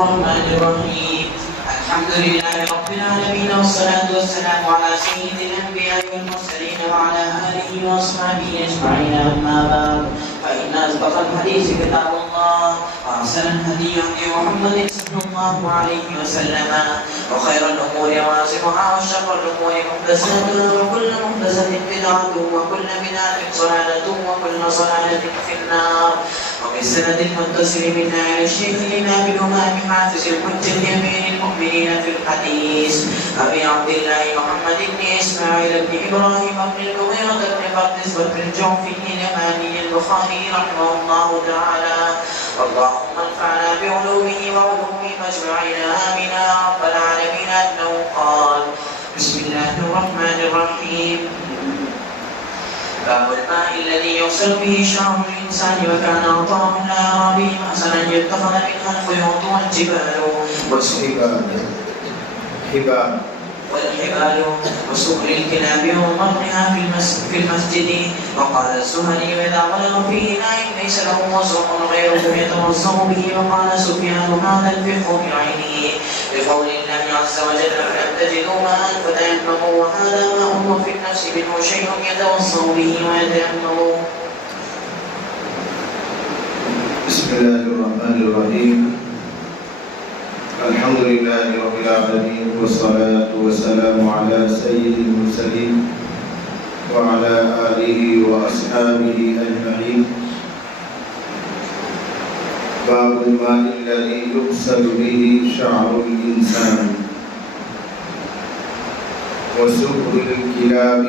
الرحمن الرحيم الحمد لله رب العالمين والصلاة والسلام على سيد الأنبياء والمرسلين وعلى آله وأصحابه أجمعين أما بعد فإن أصدق الحديث كتاب الله وأحسن الهدي هدي محمد صلى الله عليه وسلم وخير الأمور مواسمها وشر الأمور محدثاتها وكل محدثة بدعة وكل بدعة ضلالة وكل ضلالة في النار. وبالسند المتصل منا إلى الشيخ الإمام الإمام حافظ الحجة أمير المؤمنين في الحديث أبي عبد الله محمد بن إسماعيل بن إبراهيم بن المغيرة بن قدس بن الجوفي اليماني البخاري رحمه الله تعالى. اللهم انفعنا بعلومه وعلومهم أجمعين آمين يا رب العالمين. أنه قال: بسم الله الرحمن الرحيم. باب الماء الذي يغسل به شعر الإنسان وكان عطاء لا يرى به حسنا يتخذ منها الخيوط والحبال وسؤر الكلاب ومرها في المسجد. وقال الزهري: إذا غلظ فيه إناء ليس له وسق غيره يتوسط به. وقال سفيان: هذا الفقه بعينه بقول الله عز وجل: فلم تجدوا ماء فتيمموا وهذا ماء وفي النفس منه شيء يتوسط به ويتيمموا. بسم الله الرحمن الرحيم. الحمد لله رب العالمين والصلاة والسلام على سيد المرسلين وعلى آله وأصحابه أجمعين. باب الماء الذي يغسل به شعر الإنسان وسؤر الكلاب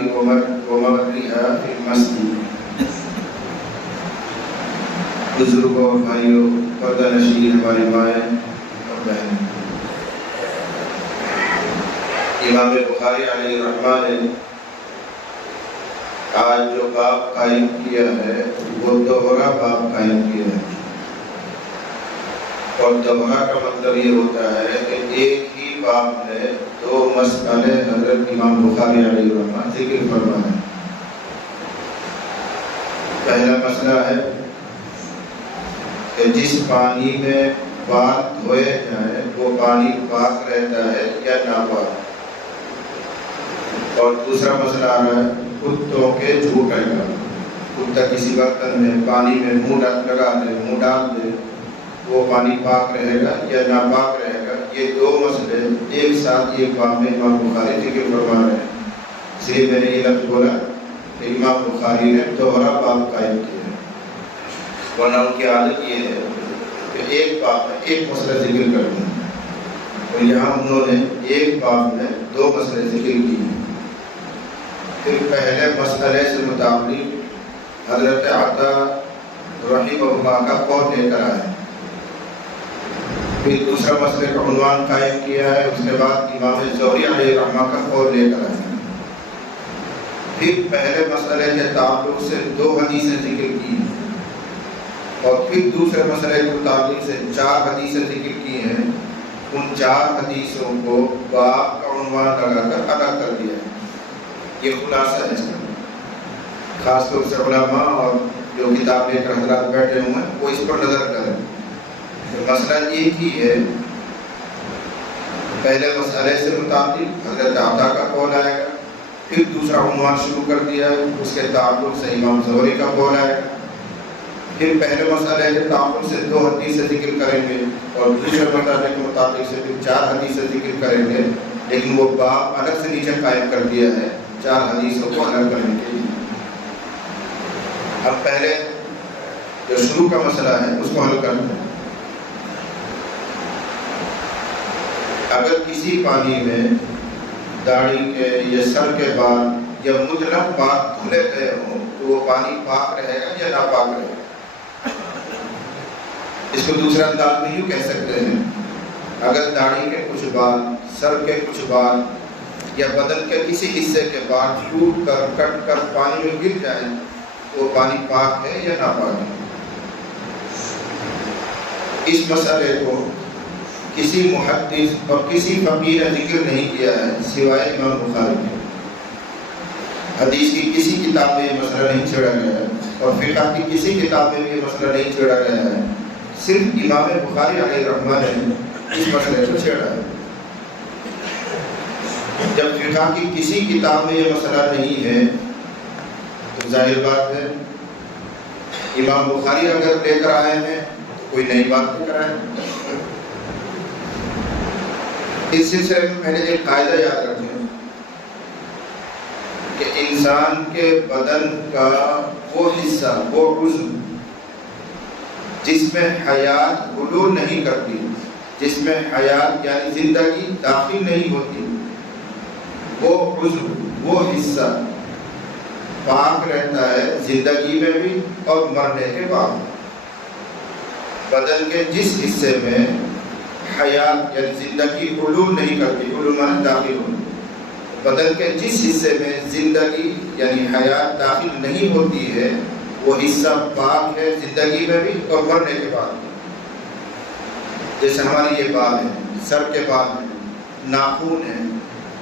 ومرها في المسجد. بزرگوں اور بھائیوں، پردہ نشین ہماری مائیں اور بہنیں، امام بخاری علیہ الرحمہ نے آج جو باب قائم کیا ہے وہ دوہرا باب قائم کیا ہے، اور دوہرا کا مطلب یہ ہوتا ہے کہ ایک ہی باب میں دو مسئلے حضرت امام بخاری علیہ الرحمہ ذکر فرمائے. پہلا مسئلہ ہے کہ جس پانی میں بال دھوئے جائیں وہ پانی پاک رہتا ہے یا ناپاک. اور دوسرا مسئلہ آ رہا ہے کتوں کے جھوٹے کا. کتا کسی برتن میں پانی میں منہ لگا دے، منہ ڈال دے، وہ پانی پاک رہے گا یا ناپاک رہے گا. یہ دو مسئلے ایک ساتھ ایک باب میں امام بخاری ذکر فرما رہے ہیں. اس لیے میں نے یہ لفظ بولا کہ امام بخاری نے دوہرا باب قائم کیا ہے، ورنہ ان کی عادت یہ ہے کہ ایک باب میں ایک مسئلہ ذکر کر دیں، اور یہاں انہوں نے ایک باب میں دو مسئلے ذکر کیے. پھر پہلے مسئلے سے متعلق حضرت عطا رحمہ اللہ کا قول لے کر آئے، پھر دوسرا مسئلے کا عنوان قائم کیا ہے، اس کے بعد امام زہری علیہ الرحمہ کا قول لے کر آئے. پھر پہلے مسئلے کے تعلق سے دو حدیثیں ذکر کی، اور پھر دوسرے مسئلے کے تعلق سے 4 حدیثیں ذکر کی ہیں. ان 4 حدیثوں کو باب کا عنوان لگا کر ادا کر دیا ہے. یہ خلاصہ ہے اس کا. خاص طور سے علماء اور جو کتاب لے کر حضرات بیٹھے ہوئے ہیں وہ اس پر نظر کریں. مسئلہ ایک ہی ہے. پہلے مسئلے سے متعلق حضرت عطا کا قول آئے گا، پھر دوسرا عنوان شروع کر دیا ہے، اس کے تعلق سے امام زہری کا قول آئے گا. پھر پہلے مسئلے کے تعلق سے 2 حدیثیں ذکر کریں گے، اور دوسرے مسئلے کے مطابق سے پھر 4 حدیثیں ذکر کریں گے. لیکن وہ باب الگ سے نیچے قائم کر دیا ہے 4 حدیثوں کو الگ کرنے کے لیے. اب پہلے جو شروع کا مسئلہ ہے اس کو حل کرتے ہیں. اگر کسی پانی میں داڑھی کے یا سر کے بال یا مطلق بال دھلے گئے ہوں تو وہ پانی پاک رہے گا یا ناپاک رہے گا؟ اس کو دوسرا انداز میں یوں کہہ سکتے ہیں، اگر داڑھی کے کچھ بال، سر کے کچھ بال یا بدن کے کسی حصے کے بال ٹوٹ کر کٹ کر پانی میں گر جائیں تو وہ پانی پاک ہے یا ناپاک ہے؟ اس مسئلے کو کسی محدث اور کسی فقیہ نے ذکر نہیں کیا ہے سوائے امام بخاری کے. حدیث کی کسی کتاب میں یہ مسئلہ نہیں چھیڑا گیا ہے، اور فقہ کی کسی کتاب میں بھی یہ مسئلہ نہیں چھیڑا گیا ہے صرف امام بخاری علیہ الرحمہ نے اس مسئلے کو چھیڑا ہے۔ جب فقہ کی کسی کتاب میں یہ مسئلہ نہیں ہے تو ظاہر بات ہے امام بخاری اگر لے کر آئے ہیں تو کوئی نئی بات لے کر آئے ہیں۔ اس سلسلے میں پہلے ایک قاعدہ یاد رکھیں کہ انسان کے بدن کا وہ حصہ، وہ عضو جس میں حیات حلول نہیں کرتی، جس میں حیات یعنی زندگی داخل نہیں ہوتی، وہ عضو، وہ حصہ پاک رہتا ہے زندگی میں بھی اور مرنے کے بعد۔ بدن کے جس حصے میں حیات یعنی زندگی حلول نہیں کرتی، حلول معنی داخل ہوتی، بدن کے جس حصے میں زندگی یعنی حیات داخل نہیں ہوتی ہے وہ حصہ پاک ہے زندگی میں بھی اور مرنے کے بعد۔ جیسے ہماری یہ بال ہیں، سر کے بال ہیں، ناخن ہیں،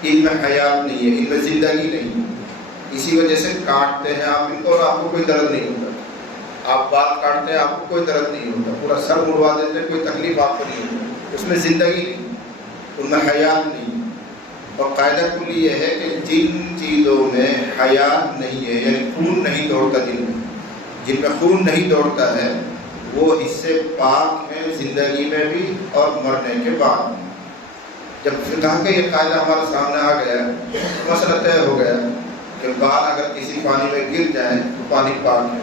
ان میں حیات نہیں ہے، ان میں زندگی نہیں ہے، اسی وجہ سے کاٹتے ہیں آپ ان کو اور آپ کو کوئی درد نہیں ہوتا۔ آپ بال کاٹتے ہیں آپ کو کوئی درد نہیں ہوتا، پورا سر مڑوا دیتے ہیں کوئی تکلیف آپ کو نہیں ہوتی، اس میں زندگی نہیں، ان میں حیات نہیں۔ اور قاعدہ کلی یہ ہے کہ جن چیزوں میں حیات نہیں ہے یعنی خون نہیں دوڑتا، جن میں خون نہیں دوڑتا ہے وہ حصے پاک ہیں زندگی میں بھی اور مرنے کے بعد۔ جب فقہ کا یہ قاعدہ ہمارے سامنے آ گیا تو مسئلہ طے ہو گیا کہ بال اگر کسی پانی میں گر جائیں تو پانی پاک ہے،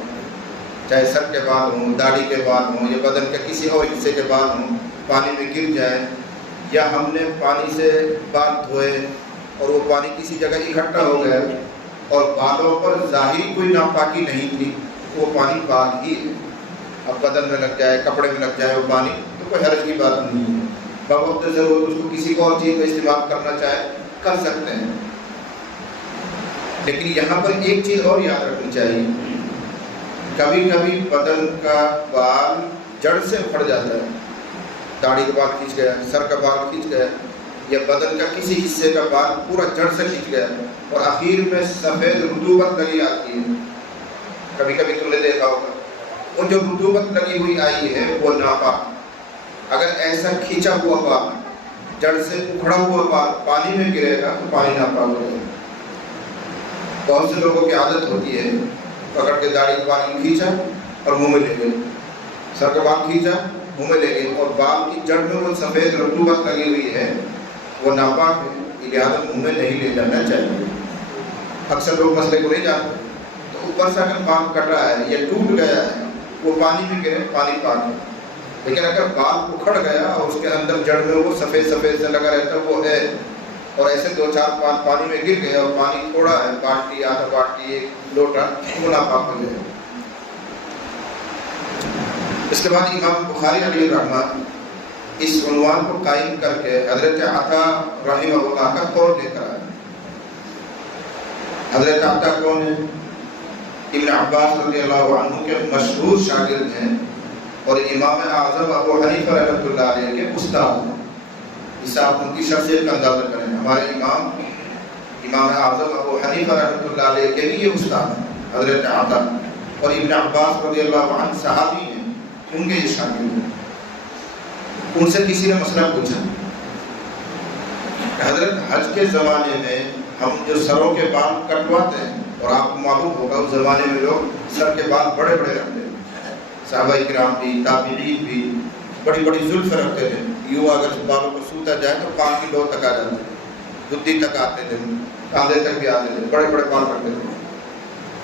چاہے سر کے بال ہوں، داڑھی کے بال ہوں یا بدن کے کسی اور حصے کے بال ہوں، پانی میں گر جائیں یا ہم نے پانی سے بال دھوئے اور وہ پانی کسی جگہ اکٹھا ہو گیا اور بالوں پر ظاہری کوئی ناپاکی نہیں تھی، وہ پانی پاک ہی ہے۔ اب بدن میں لگ جائے، کپڑے میں لگ جائے وہ پانی تو کوئی حرج کی بات نہیں ہے، بوقت ضرورت اس کو کسی اور چیز میں استعمال کرنا چاہے کر سکتے ہیں۔ لیکن یہاں پر ایک چیز اور یاد رکھنی چاہیے، کبھی کبھی بدن کا بال جڑ سے اکھڑ جاتا ہے، داڑھی کا بال کھینچ گیا، سر کا بال کھینچ گیا یا بدن کا کسی حصے کا بال پورا جڑ سے کھینچ گیا اور آخر میں سفید رطوبت لگی آتی ہے، کبھی کبھی تم نے دیکھا ہوگا، وہ جو رطوبت لگی ہوئی آئی ہے وہ ناپاک۔ اگر ایسا کھینچا ہوا بال، جڑ سے اکھڑا ہوا بال پانی میں گرے گا تو پانی ناپاک ہو جائے گا۔ بہت سے لوگوں کی عادت ہوتی ہے پکڑ کے داڑھی کا بال کھینچا اور منہ میں لے گئے، سر کا بال کھینچا منہ میں لے گئے اور بال کی جڑ میں وہ سفید رطوبت لگی ہوئی ہے وہ ناپاک ہے، لہٰذا منہ میں نہیں لے جانا چاہیے۔ اکثر لوگ مسئلے کو نہیں جانتے، تو اوپر سے اگر بال کٹا ہے یا ٹوٹ گیا ہے وہ پانی میں گرے پانی پاک ہے، لیکن اگر بال اکھڑ گیا اور اس کے اندر جڑ میں وہ سفید سفید سے لگا رہتا وہ ہے اور ایسے دو چار بال پانی میں گر گئے اور پانی تھوڑا ہے، بالٹی آدھا بالٹی ایک لوٹا، وہ ناپاک ہو جائے۔ اس کے بعد امام بخاری علیہ الرحمہ اس عنوان کو قائم کر کے حضرت عطا رحمہ اللہ کا قول لے کر آئے۔ حضرت عطا کون ہے؟ ابن عباس رضی اللہ عنہ کے مشہور شاگرد ہیں اور امام اعظم ابو حنیفہ رحمۃ اللہ علیہ کے استاد ہیں۔ اس آپ ان کی شخصیت کا اندازہ کریں، ہمارے امام اعظم ابو حنیفہ رحمۃ اللہ علیہ کے بھی یہ استاد ہیں حضرت عطا، اور ابن عباس رضی اللہ عنہ صحابی ہیں، ان کے یہ شاگرد ہیں۔ ان سے کسی نے مسئلہ پوچھا، حضرت حج کے زمانے میں ہم جو سروں کے بال کٹواتے ہیں، اور آپ کو معلوم ہوگا اس زمانے میں لوگ سر کے بال بڑے بڑے رکھتے تھے، صحابہ کرام بھی تابعین بھی بڑی بڑی زلف رکھتے تھے، یوں اگر بالوں کو سوتا جائے تو کان کی لو تک آ جاتے تھے، گدی تک آتے تھے، کاندھے تک بھی آتے تھے، بڑے بڑے بال رکھتے تھے۔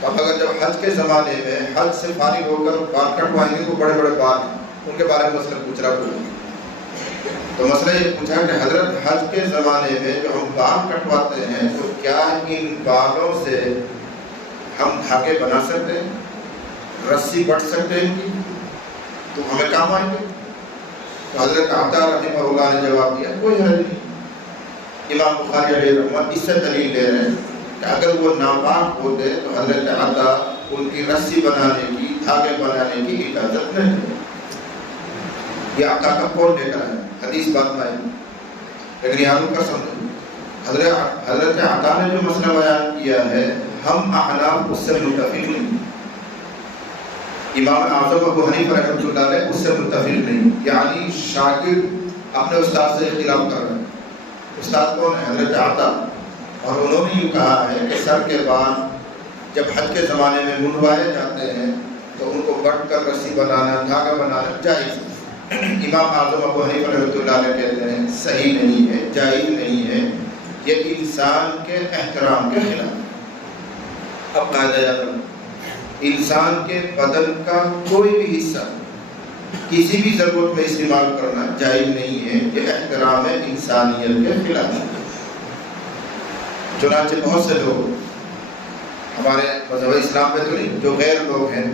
اب اگر جب حج کے زمانے میں حج سے فارغ ہو کر بال کٹوائیں گے تو بڑے بڑے بال ہیں، ان کے بارے میں مسئلہ پوچھ رہا کوئی، تو مسئلہ یہ پوچھا کہ حضرت حج کے زمانے میں جو ہم بال کٹواتے ہیں تو کیا ان بالوں سے ہم دھاگے بنا سکتے ہیں، رسی بٹ سکتے ہیں کی تو ہمیں کام آئیں گے؟ تو حضرت عطا رحمہ اللہ نے جواب دیا کوئی حرج نہیں۔ امام بخاری علیہ رحمہ اس سے دلیل دے رہے ہیں کہ اگر وہ ناپاک ہوتے تو حضرت عطا ان کی رسی بنانے کی، دھاگے بنانے کی اجازت نہیں ہے۔ یہ عطا کا قول لے کر ہے، حدیث بات میں ہے، لیکن یہاں کا سمجھو حضرت عطا نے جو مسئلہ بیان کیا ہے ہم احناف اس سے متفق نہیں۔ امام اعظم ابو حنیفہ رحمۃ اللہ علیہ اس سے متفق نہیں، یعنی شاگرد اپنے استاد سے اختلاف کر رہا ہے۔ استاد کون ہے؟ حضرت عطا، اور انہوں نے یوں کہا ہے کہ سر کے بال جب حج کے زمانے میں منڈوائے جاتے ہیں تو ان کو بٹ کر رسی بنانا، دھاگا بنانا جائز ہے۔ امام اعظم ابو حنیفہ رحمۃ اللہ علیہ کہتے ہیں صحیح نہیں ہے، جائز نہیں ہے، یہ انسان کے احترام کے خلاف۔ اب قاعدہ یاد رکھو، انسان کے بدن کا کوئی بھی حصہ کسی بھی ضرورت میں استعمال کرنا جائز نہیں ہے، یہ احترام انسانیت کے خلاف ہے۔ چنانچہ بہت سے لوگ ہمارے مذہب اسلام میں تو نہیں، جو غیر لوگ ہیں،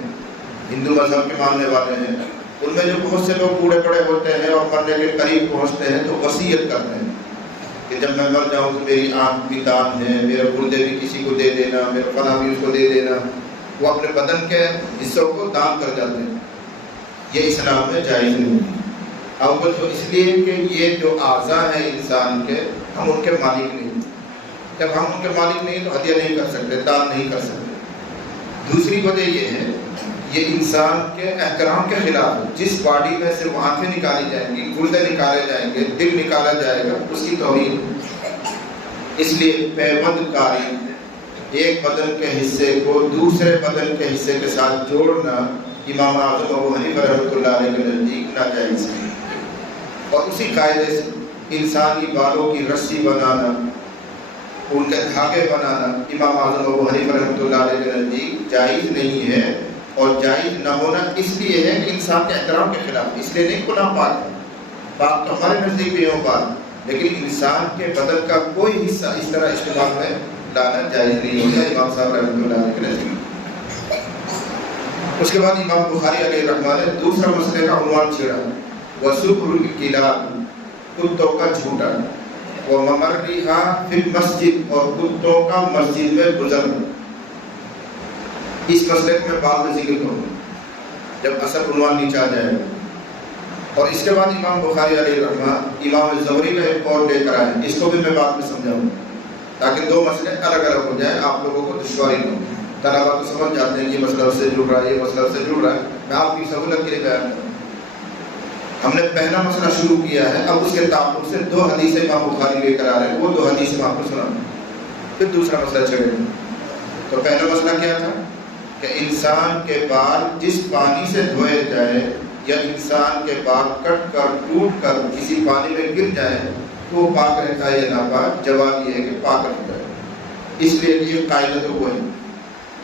ہندو مذہب کے ماننے والے ہیں، ان میں جو بہت سے لوگ بوڑھے پڑے ہوتے ہیں اور مرنے کے قریب پہنچتے ہیں تو وصیت کرتے ہیں کہ جب میں مر جاؤں تو میری آنکھ بھی دان ہے، میرے گردے بھی کسی کو دے دینا، میرا فلاں بھی اس کو دے دینا۔ وہ اپنے بدن کے حصوں کو دان کر جاتے ہیں، یہ اسلام میں جائز نہیں ہے۔ اول تو اس لیے کہ یہ جو اعضاء ہیں انسان کے، ہم ان کے مالک نہیں، جب ہم ان کے مالک نہیں تو ہدیہ نہیں کر سکتے، دان نہیں کر سکتے۔ دوسری وجہ یہ ہے یہ انسان کے احترام کے خلاف ہے۔ جس باڈی میں سے وہ آنکھیں نکالی جائیں گی، گردے نکالے جائیں گے، دل نکالا جائے گا، اس کی توہین۔ اس لیے پیوند کاری، ایک بدن کے حصے کو دوسرے بدن کے حصے کے ساتھ جوڑنا امام اعظم ابو حنیفہ رحمۃ اللہ علیہ کے نزدیک ناجائز ہے۔ اور اسی قاعدے سے انسانی بالوں کی رسی بنانا، ان کے دھاگے بنانا امام اعظم ابو حنیفہ رحمۃ اللہ علیہ کے نزدیک جائز نہیں ہے، اور جائز نہ ہونا اس لیے ہے کہ انسان کے احترام کے خلاف، اس لیے نہیں گناہ پاک ہے، پاک تو ہمارے نزدیک بھی ہو پاک، لیکن انسان کے بدن کا کوئی حصہ اس طرح استعمال میں لانا جائز نہیں ہوتا امام صاحب رحمۃ اللہ علیہ کے نزدیک۔ اس کے بعد امام بخاری علیہ الرحمہ نے دوسرا مسئلے کا عنوان چھیڑا، وَسُبْرُ الْكِلَابِ، کتوں کا جھوٹا، وَمَمَرِّهَا فِي الْمَسْجِدِ، اور کتوں کا مسجد میں گزرنا۔ اس مسئلے کو میں بعد میں ذکر کروں جب اصل عنوان نیچے آ جائے گا۔ اور اس کے بعد امام بخاری علیہ الرحمہ امام زہری کا ایک قول لے کر آئے، اس کو بھی میں بعد میں سمجھاؤں تاکہ دو مسئلے الگ الگ ہو جائیں، آپ لوگوں کو دشواری نہ ہو۔ طلبا تو سمجھ جاتے ہیں یہ مسئلہ اس سے جڑ رہا ہے، یہ مسئلہ اس سے جڑ رہا ہے، میں آپ کی سہولت کے لیے بیان کروں۔ ہم نے پہلا مسئلہ شروع کیا ہے، اب اس کے تعلق سے دو حدیثیں امام بخاری لے کر آ رہے ہیں، وہ دو حدیثیں آپ کو سناؤں، پھر دوسرا مسئلہ چھڑیں گے۔ تو پہلا مسئلہ کیا تھا کہ انسان کے بال جس پانی سے دھوئے جائے یا انسان کے بال کٹ کر ٹوٹ کر کسی پانی میں گر جائے تو وہ پاک رہتا ہے یا ناپاک؟ جواب یہ ہے کہ پاک رہتا ہے۔ اس لیے یہ قاعدہ تو وہ ہے،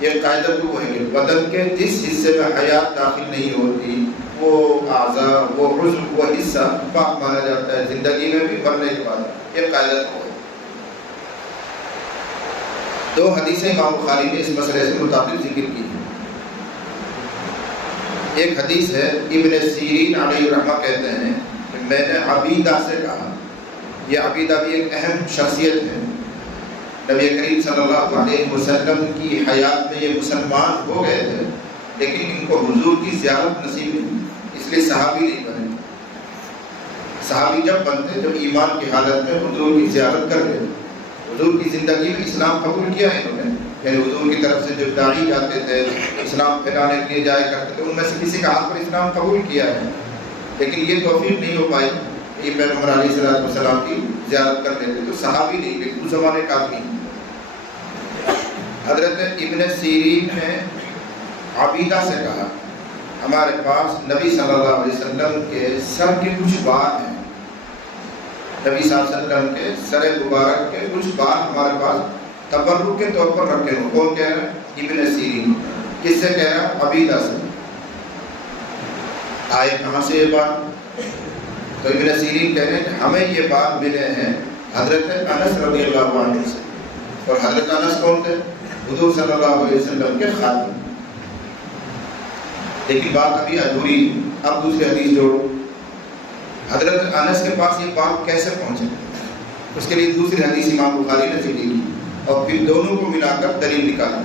یہ قاعدہ تو وہ ہے کہ بدن کے جس حصے میں حیات داخل نہیں ہوتی، وہ اعضاء، وہ عضو، وہ حصہ پاک مانا جاتا ہے، زندگی میں بھی، مرنے کے بعد۔ یہ قاعدہ تو ہے۔ دو حدیثیں امام بخاری نے اس مسئلے سے مطابق ذکر کی ہیں۔ ایک حدیث ہے، ابن سیرین علیہ الرحمہ کہتے ہیں کہ میں نے عبیدہ سے کہا، یہ عبیدہ بھی ایک اہم شخصیت ہے، نبی کریم صلی اللہ علیہ وسلم کی حیات میں یہ مسلمان ہو گئے تھے، لیکن ان کو حضور کی زیارت نصیب نہیں، اس لیے صحابی نہیں بنے۔ صحابی جب بنتے جب ایمان کی حالت میں حضور کی زیارت کر گئے، حضور کی زندگی میں اسلام قبول کیا انہوں نے، یعنی حضور کی طرف سے جو داعی جاتے تھے، اسلام پھیلانے کے لیے جایا کرتے تھے، ان میں سے کسی کا ہاتھ پر اسلام قبول کیا ہے، لیکن یہ توفیق نہیں ہو پائی کہ یہ پیغمبر علیہ السلام کی زیارت کر لیتے۔ تو صحابی نہیں، لیکن اس زمانے کا آدمی۔ حضرت ابن سیرین نے عبیدہ سے کہا، ہمارے پاس نبی صلی اللہ علیہ وسلم کے سر کے کچھ بال ہیں، نبی صلی اللہ علیہ وسلم کے سر مبارک کے کچھ بال ہمارے پاس تبرک کے طور پر رکھے ہوں۔ کون کہہ رہا ہے؟ ابن سیرین۔ کس سے کہہ رہا ہے؟ عبیدہ سے۔ آئے کہاں سے یہ بات؟ تو ابن سیرین کہہ رہے ہیں کہ ہمیں یہ بات ملے ہیں حضرت انس رضی اللہ عنہ سے، اور حضرت انس کون تھے؟ حضور صلی اللہ علیہ وسلم کے خادم۔ لیکن بات ابھی ادھوری، اب دوسری حدیث جوڑو۔ حضرت انس کے پاس یہ بات کیسے پہنچے؟ اس کے لیے دوسری حدیث امام بخاری نے ذکر کی، اور پھر دونوں کو ملا کر دلیل نکالا۔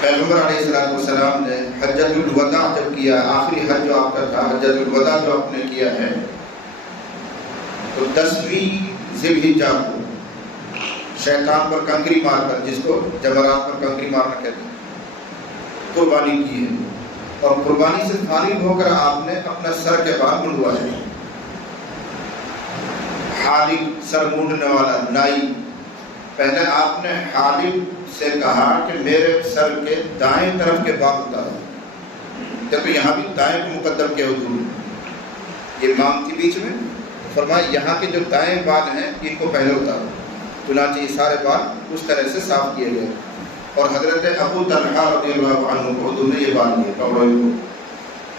پیغمبر علیہ السلام نے حجۃ الوداع جب کیا، آخری حج جو آپ کا تھا، حجۃ الوداع جو آپ نے کیا ہے، تو 10ویں ذی الحجہ کو شیطان پر کنکری مار کر، جس کو جمرات پر کنکری مارنا کہتے ہیں، قربانی کی ہے، اور قربانی سے فارغ ہو کر آپ نے اپنا سر کے بال منڈوائے. حالق سر مونڈنے والا نائی، پہلے آپ نے حالق سے کہا کہ میرے سر کے دائیں طرف کے بال اتارو. دیکھو یہاں بھی دائیں کو مقدم کیا حضور، یہ مام تھی بیچ میں، فرمایا یہاں کے جو دائیں بال ہیں ان کو پہلے اتارو. چنانچہ یہ سارے بال اس طرح سے صاف کیے گئے. اور حضرت ابو طلحہ رضی اللہ عنہ کو حضور نے یہ بال دیے کپڑوں کو.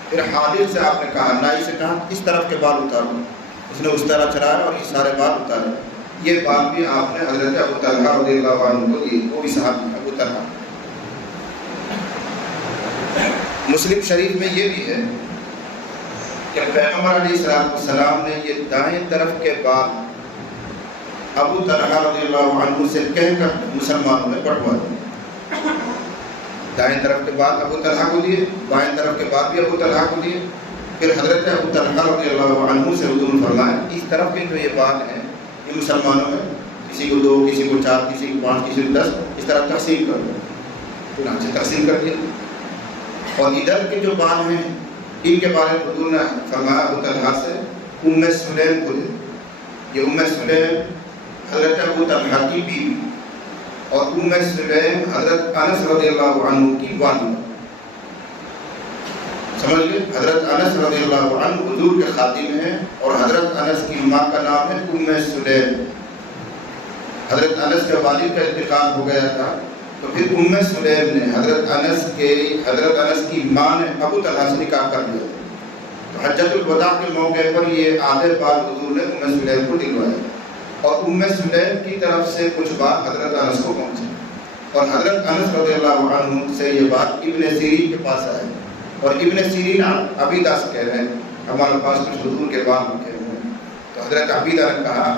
پھر حالق سے آپ نے کہا، نائی سے کہا اس طرف کے بال اتارو، اس نے اس طرح چڑھایا اور یہ سارے بال اتارے. یہ بال بھی آپ نے حضرت ابو طلحہ رضی اللہ عنہ کو دیے، وہ بھی صحابی ابو طلحہ. مسلم شریف میں یہ بھی ہے کہ پیغمبر علیہ السلام نے یہ دائیں طرف کے بال ابو طلحہ رضی اللہ عنہ سے کہہ کر مسلمانوں میں بٹوا دیے. دائیں طرف کے بال ابو طلحہ کو دیے، بائیں طرف کے بال بھی ابو طلحہ کو دیے. پھر حضرت ابو طلحہ رضی اللہ عنہ سے حضور نے فرمایا اس طرف کے جو یہ بال ہیں یہ مسلمانوں میں کسی کو 2، کسی کو 4، کسی کو 5، کسی کو 10 اس طرح تقسیم کر دو. چنانچہ تقسیم کر دیا. اور ادھر کے جو بال ہیں ان کے بارے میں حضور نے فرمایا ابو طلحہ سے ام سلیم کو دے. یہ ام سلیم حضرت ابو طلحہ کی بیوی اور ام سلیم حضرت انس رضی اللہ عنہ کی والدہ. سمجھ گئے؟ حضرت انس رضی اللہ عنہ حضور کے خادم ہیں اور حضرت انس کی ماں کا نام ہے ام سلیم. حضرت انس کے والد کا انتقال ہو گیا تھا تو پھر ام سلیم نے حضرت انس کی ماں نے ابو طلحہ سے نکاح کر لیا. تو حجۃ الوداع کے موقع پر یہ آدھے بال حضور نے ام سلیم کو دلوائے اور ام سلیم کی طرف سے کچھ بات حضرت انس کو پہنچے. اور حضرت انس رضی اللہ عنہ سے یہ بات ابن سیرین کے پاس آئے اور ابن سیرین عبیدہ سے کہہ رہے ہیں ہمارے پاس کچھ حضور کے بال رکھے ہوئے ہیں. تو حضرت عبیدہ نے کہا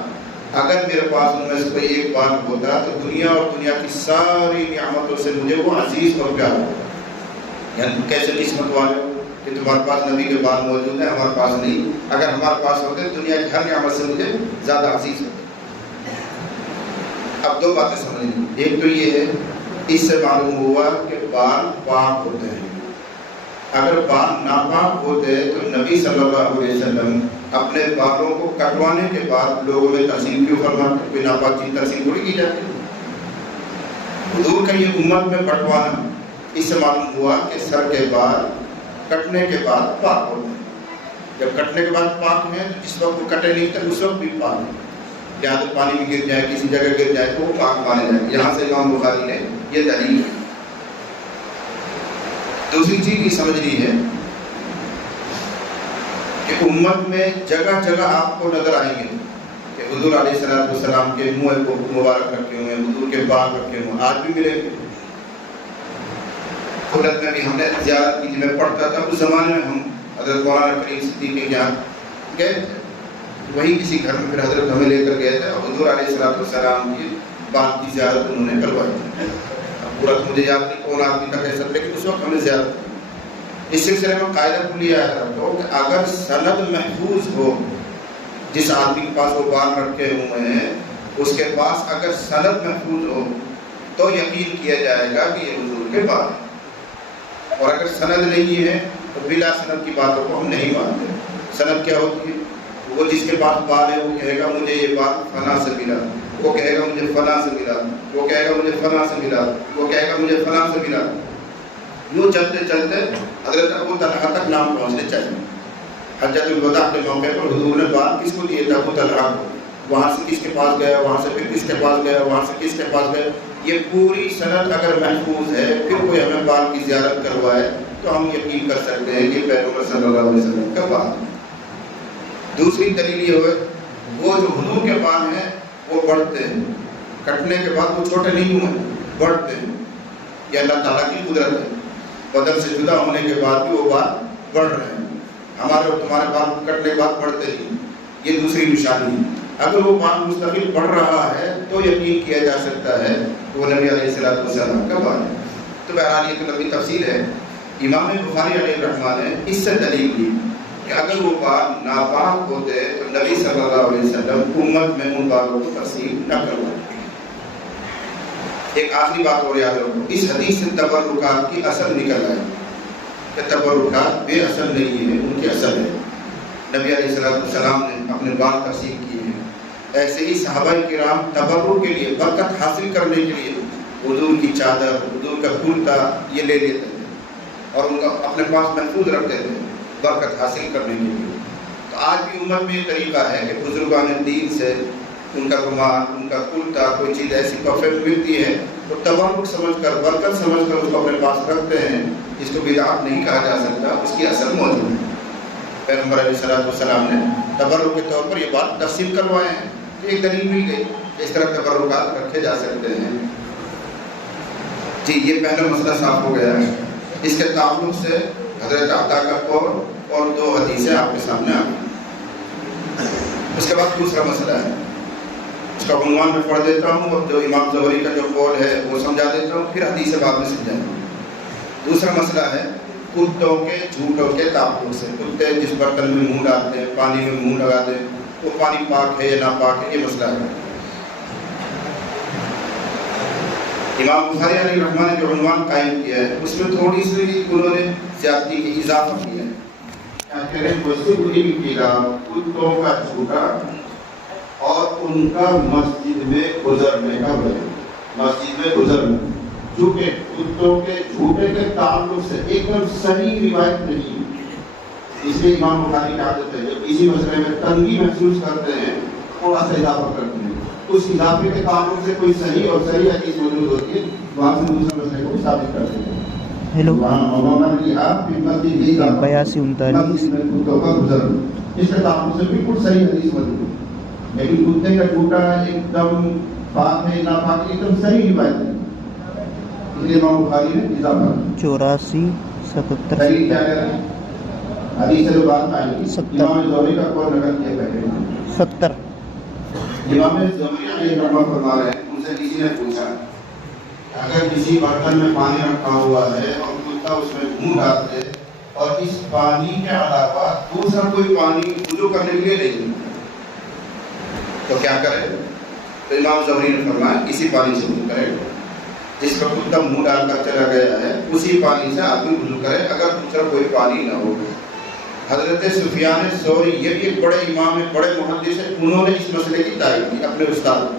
اگر میرے پاس ان میں سے کوئی ایک بال ہوتا تو دنیا اور دنیا کی ساری نعمتوں سے مجھے وہ عزیز اور پیار ہوتا. یعنی کیسے قسمت والے ہو کہ تمہارے پاس نبی کے بال موجود ہیں، ہمارے پاس نہیں. اگر ہمارے پاس ہوتے دنیا کی ہر نعمت سے مجھے زیادہ عزیز ہوتے. اب 2 باتیں سمجھیں. ایک تو یہ ہے اس سے معلوم ہوا کہ بال پاک ہوتے ہیں. اگر بال ناپاک ہوتے تو نبی صلی اللہ علیہ وسلم اپنے بالوں کو کٹوانے کے بعد لوگوں میں تقسیم کیوں فرماتے؟ کوئی ناپاک چیز تقسیم تھوڑی کی جاتی. حضور کا یہ امت میں بٹوانا اس سے معلوم ہوا کہ سر کے بال کٹنے کے بعد پاک ہوتے ہیں. جب کٹنے کے بعد پاک ہیں تو جس وقت وہ کٹے نہیں تھے اس وقت بھی پاک ہیں. یہاں تو پانی میں گر جائے، کسی جگہ گر جائے تو وہ پاک مانے جائیں. یہاں سے امام بخاری نے یہ دلیل ہے. دوسری چیز یہ سمجھنی ہے کہ امت میں جگہ جگہ آپ کو نظر آئیں گے کہ حضور علیہ السلام کے منہ کو مبارک رکھے ہوئے ہیں، حضور کے بال رکھے ہوئے ہیں. آج بھی ملے گے. خلت میں بھی ہم نے زیارت کی، میں پڑھتا تھا اس زمانے میں ہم حضرت مولانا کریم صدیق کے یہاں گئے تھے. وہی کسی گھر میں پھر حضرت ہمیں لے کر گئے تھے اور حضور علیہ السلام کی بال کی زیارت انہوں نے کروائی. اب پورا تو مجھے یاد نہیں کون آدمی تھا کیسا، لیکن اس وقت ہم نے زیارت کی. اس سلسلے میں قاعدہ کلی آیا کرتا ہوں کہ اگر سند محفوظ ہو، جس آدمی کے پاس وہ بال رکھے ہوئے ہیں اس کے پاس اگر سند محفوظ ہو تو یقین کیا جائے گا کہ یہ حضور کے بال ہیں. اور اگر سند نہیں ہے تو بلا سند کی باتوں کو ہم نہیں مانتے. سند کیا ہوتی ہے؟ وہ جس کے پاس بال ہے وہ کہے گا مجھے یہ بال فلاں سے ملا، وہ کہے گا مجھے فلاں سے ملا، وہ کہے گا مجھے فلاں سے ملا، وہ کہے گا مجھے فلاں سے ملا. یوں چلتے چلتے حضرت ابو طلحہ تک نام پہنچنے چاہیے. حجۃ الوداع کے موقع پر حضور نے بات کس کو دیے تھے؟ ابو طلحہ کو. وہاں سے کس کے پاس گیا، وہاں سے پھر کس کے پاس گیا، وہاں سے کس کے پاس گیا. یہ پوری سند اگر محفوظ ہے پھر کوئی ہمیں بال کی زیارت کروائے تو ہم یقین کر سکتے ہیں کہ پیغمبر صلی اللہ علیہ وسلم کا بال. دوسری دلیل یہ ہوئے وہ جو حضور کے بال ہیں وہ بڑھتے ہیں. کٹنے کے بعد وہ چھوٹے نہیں ہوئے، بڑھتے ہیں. یہ اللہ تعالیٰ کی قدرت ہے. بدن سے جدا ہونے کے بعد بھی وہ بال بڑھ رہے ہیں. ہمارے اور تمہارے بال کٹنے کے بعد بڑھتے نہیں. یہ دوسری نشانی ہے. اگر وہ بال مستقل بڑھ رہا ہے تو یقین کیا جا سکتا ہے کہ وہ نبی علیہ السلام کا بال ہے. تو بہرحال یہ تو لمبی تفصیل ہے. امام بخاری علیہ الرحمٰن نے اس سے دلیل دی کہ اگر وہ بال ناپاک ہوتے تو نبی صلی اللہ علیہ وسلم امت میں ان بالوں کو تقسیم نہ کروائے. ایک آخری بات اور یاد رکھو، اس حدیث سے تبرکات کی اصل نکل آئی کہ تبرکات بے اصل نہیں ہے، ان کی اصل ہے۔ نبی علیہ السلام نے اپنے بال تقسیم کیے ہیں، ایسے ہی صحابہ کرام تبرک کے لیے، برکت حاصل کرنے کے لیے حضور کی چادر، حضور کا کرتا یہ لے لیتے تھے اور ان کا اپنے پاس محفوظ رکھتے تھے برکت حاصل کرنے کے لیے۔ تو آج بھی امت میں یہ طریقہ ہے کہ بزرگان دین سے ان کا رومال، ان کا کرتا، کوئی چیز ایسی پرفیکٹ ملتی ہے تو تبرک سمجھ کر، برکت سمجھ کر اس کو اپنے پاس رکھتے ہیں۔ اس کو بدعت نہیں کہا جا سکتا، اس کی اصل موجود ہے۔ پیغمبر علیہ السلام نے تبرک کے طور پر یہ بات تقسیم کروائے ہیں، ایک دلیل مل گئی کہ اس طرح تبرکات رکھے جا سکتے ہیں۔ جی یہ پہلا مسئلہ صاف ہو گیا ہے۔ اس کے تعلق سے حضرت عطا کا قول اور 2 حدیثیں آپ کے سامنے آ گئی۔ اس کے بعد دوسرا مسئلہ ہے، اس کا عنوان میں پڑھ دیتا ہوں اور جو امام زہری کا جو قول ہے وہ سمجھا دیتا ہوں، پھر حدیث بعد میں سمجھائیں گے۔ دوسرا مسئلہ ہے کتوں کے جھوٹوں کے تعلق سے۔ کتے جس برتن میں منہ ڈالتے ہیں، پانی میں منہ لگاتے ہیں، وہ پانی پاک ہے یا ناپاک ہے، یہ مسئلہ ہے۔ امام بخاری علیہ الرحمٰن نے جو عنوان قائم کیا ہے اس میں تھوڑی سی انہوں نے زیادتی کی اضافہ کیا ہے۔ کیا کہہ رہے ہیں؟ وَسُبْحِ الْكِلَابِ، کتوں کا جھوٹا اور ان کا مسجد میں گزرنے کا وجہ، مسجد میں گزرنا، چونکہ کتوں کے جھوٹے کے تعلق سے ایک دم صحیح روایت نہیں، اس لیے امام بخاری کی عادت ہے جب کسی مسئلے میں تنگی محسوس کرتے ہیں تھوڑا سا اضافہ کرتے ہیں، اس اضافے کے تعلق سے کوئی صحیح اور صحیح حدیث موجود ہوتی ہے، وہاں سے دوسرے مسئلے کو بھی ثابت کرتے ہیں۔ ہیلو، مسجد 8239 میں کتوں کا گزرنا، اس کے تعلق سے بالکل صحیح حدیث موجود ہے، لیکن کتے کا جھوٹا ایک دم پاک ہے ناپاک، ایک دم صحیح روایت ہے، اس لیے امام بخاری نے اضافہ 84 77 صحیح کیا ہے حدیث سے بات آئی گی۔ امام زہری کا قول نقل کیا پہلے 70 امام زہری علیہ الرحمہ فرما رہے ہیں، ان سے کسی نے پوچھا اگر کسی برتن میں پانی رکھا ہوا ہے اور کتا اس میں منہ ڈالتے اور اس پانی کے علاوہ دوسرا کوئی پانی وضو کرنے کے لیے نہیں تو کیا کرے؟ تو امام زہری نے فرمایا اسی پانی سے وضو کرے، جس پر کتا منہ ڈال کر چلا گیا ہے اسی پانی سے آدمی وضو کرے اگر دوسرا کوئی پانی نہ ہو۔ حضرت سفیان ثوری یہ بھی ایک بڑے امام ہیں، بڑے محدث ہیں، انہوں نے اس مسئلے کی تائید کی اپنے استاد کو۔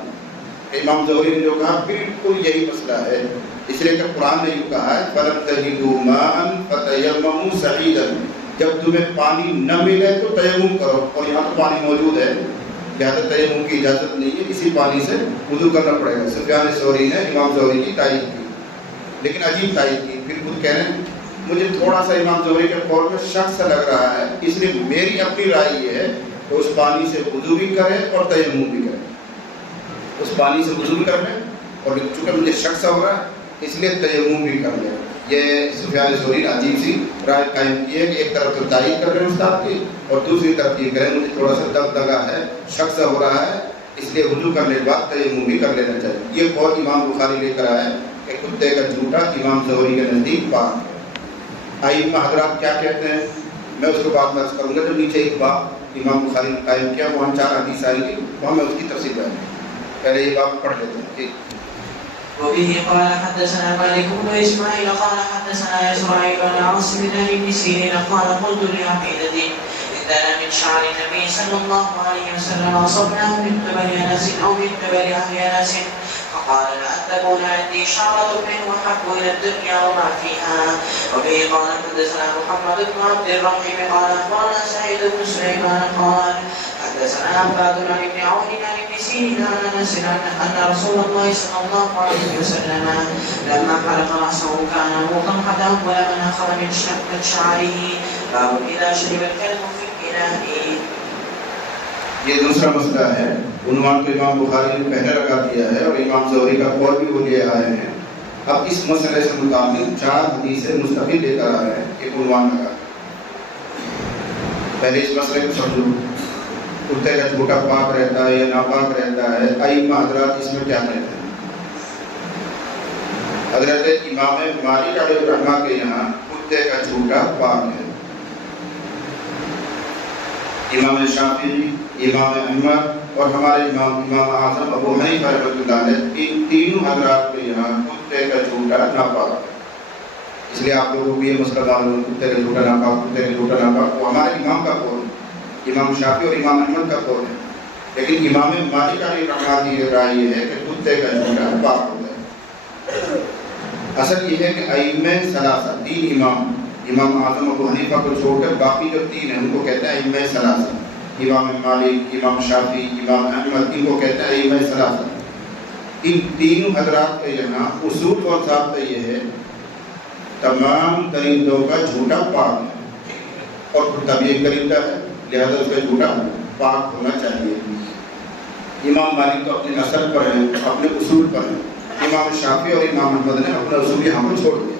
امام زہری نے جو کہا بالکل یہی مسئلہ ہے، اس لیے کہ قرآن نے یہ کہا ہے فَلَمْ تَجِدُوا مَاءً فَتَيَمَّمُوا صَعِيدًا، جب تمہیں پانی نہ ملے تو تیمم کرو، اور یہاں تو پانی موجود ہے لہٰذا تیمم کی اجازت نہیں ہے، اسی پانی سے وضو کرنا پڑے گا۔ سفیان ثوری نے امام زہری کی تائید کی، لیکن عجیب تائید کی، پھر خود کہہ رہے ہیں مجھے تھوڑا سا امام زہری کے قول میں شک سا لگ رہا ہے، اس لیے میری اپنی رائے یہ ہے کہ اس پانی سے وضو بھی کرے اور تیمم بھی کرے، اس پانی سے وضو بھی کر لیں اور چونکہ مجھے شک سا ہو رہا ہے اس لیے تیمم بھی کر لیں۔ یہ سفیان ثوری نے عجیب سی رائے قائم کی ہے کہ ایک طرف تو تائید کر رہے ہیں استاد کی اور دوسری طرف یہ کریں مجھے تھوڑا سا دغدغہ ہے، شک سا ہو رہا ہے، اس لیے وضو کرنے کے بعد تیمم بھی کر لینا چاہیے۔ یہ قول امام بخاری لے کر آئے کہ کتے کا جھوٹا امام زہری کے نزدیک پاک ہے۔ ائمہ حضرات کیا کہتے ہیں میں اس کو بعد میں عرض کروں گا، جو نیچے ایک باب امام بخاری نے قائم کیا وہاں 4 حدیث آئیں گی، وہاں میں اس کی تفصیل بیان کروں گا، پہلے یہ باب پڑھ لیتے ہیں۔ ٹھیک۔ وبه قال حدثنا مالك بن اسماعيل قال حدثنا اسرائيل عن عاصم بن سيرين قال قلت لعقيدة إذا من شعر النبي صلى الله عليه وسلم أصبناه من قبل أنس أو من قبل أهل أنس فقال لأن تكون عندي شعرة منه أحب إلى الدنيا وما فيها. وبه قال حدثنا محمد بن عبد الرحيم قال أخبرنا سعيد بن سليمان قال حدثنا عباد عن ابن عون عن ابن سيرين عن أنس أن رسول الله صلى الله عليه وسلم لما حلق رأسه كان موقا ولمن أخذ من شعره باب إذا شرب الكلب في الإناء. یہ دوسرا مسئلہ ہے، عنوان تو امام بخاری نے پہلے لگا دیا ہے اور امام زہری کا قول بھی وہ لے آئے ہیں۔ اب اس مسئلے سے متعلق 4 حدیثیں مستقل لے کر آ رہے ہیں، ایک عنوان لگا۔ پہلے اس مسئلے کو سمجھو، کتے کا جھوٹا پاک رہتا ہے یا ناپاک رہتا ہے، ائمہ حضرات اس میں کیا کہتے ہیں؟ حضرت امام مالک علیہ الرحمہ کے یہاں کتے کا جھوٹا پاک ہے، امام شافعی، امام احمد اور ہمارے امام اعظم ابو حنیفہ رحمۃ اللہ علیہ، ان تینوں حضرات کے یہاں کتے کا جھوٹا ناپاک ہے۔ اس لیے آپ لوگوں کو یہ مسئلہ معلوم ہے، کتے کا جھوٹا ناپاک، کتے کا جھوٹا ناپاک، وہ ہمارے امام کا قول ہے، امام شافعی اور امام احمد کا قول ہے۔ لیکن امام مالک علیہ رحمہ کی رائے یہ ہے کہ کتے کا جھوٹا پاک ہوتا ہے۔ اصل یہ ہے کہ ائمہ ثلاثہ، تین امام اعظم ابو حنیفہ کو چھوڑ کر باقی جو تین ہیں ان کو کہتے ہیں ائمہ ثلاثہ، امام مالک، امام شافعی، امام احمد، ان کو کہتے ہیں ائمہ ثلاثہ۔ ان تینوں حضرات کے یہاں اصول اور ضابطہ یہ ہے تمام درندوں کا جھوٹا پاک ہے، اور کتا بھی ایک درندہ ہے لہذا اس کا جھوٹا پاک ہونا چاہیے۔ امام مالک تو اپنے اصل پر ہیں، اپنے اصول پر ہیں، امام شافعی اور امام احمد نے اپنا اصول یہاں پر چھوڑ دیا،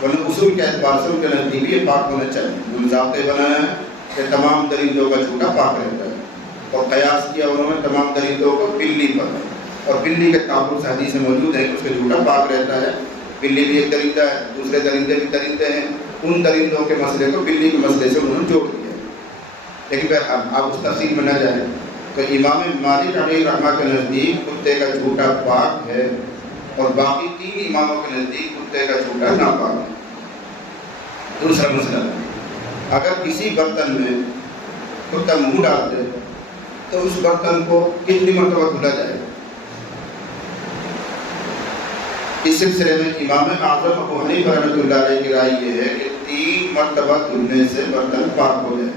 ورنہ اصول کے اعتبار سے ان کے نزدیک یہ پاک ہونا چاہیے۔ ان ضابطے بنایا ہے کہ تمام درندوں کا جھوٹا پاک رہتا ہے، اور قیاس کیا انہوں نے تمام درندوں کو بلی پر، اور بلی کے تعلق سے حدیث میں موجود ہے کہ اس کا جھوٹا پاک رہتا ہے۔ بلی بھی ایک درندہ ہے، دوسرے درندے بھی درندے ہیں، ان درندوں کے مسئلے کو بلی کے مسئلے سے انہوں نے جوڑ دیا۔ لیکن آپ اس تفصیل میں نہ جائیں تو امام مالک علیہ رحمہ کے نزدیک کتے کا جھوٹا پاک ہے، اور باقی تین اماموں کے نزدیک کتے کا جھوٹا ناپاک ہے۔ دوسرا مسئلہ، اگر کسی برتن میں کتا منہ ڈال دے تو اس برتن کو کتنی مرتبہ دھلا جائے؟ اس سلسلے میں امام اعظم ابو حنیفہ رحمۃ اللہ علیہ کی رائے یہ ہے کہ 3 مرتبہ دھلنے سے برتن پاک ہو جائے،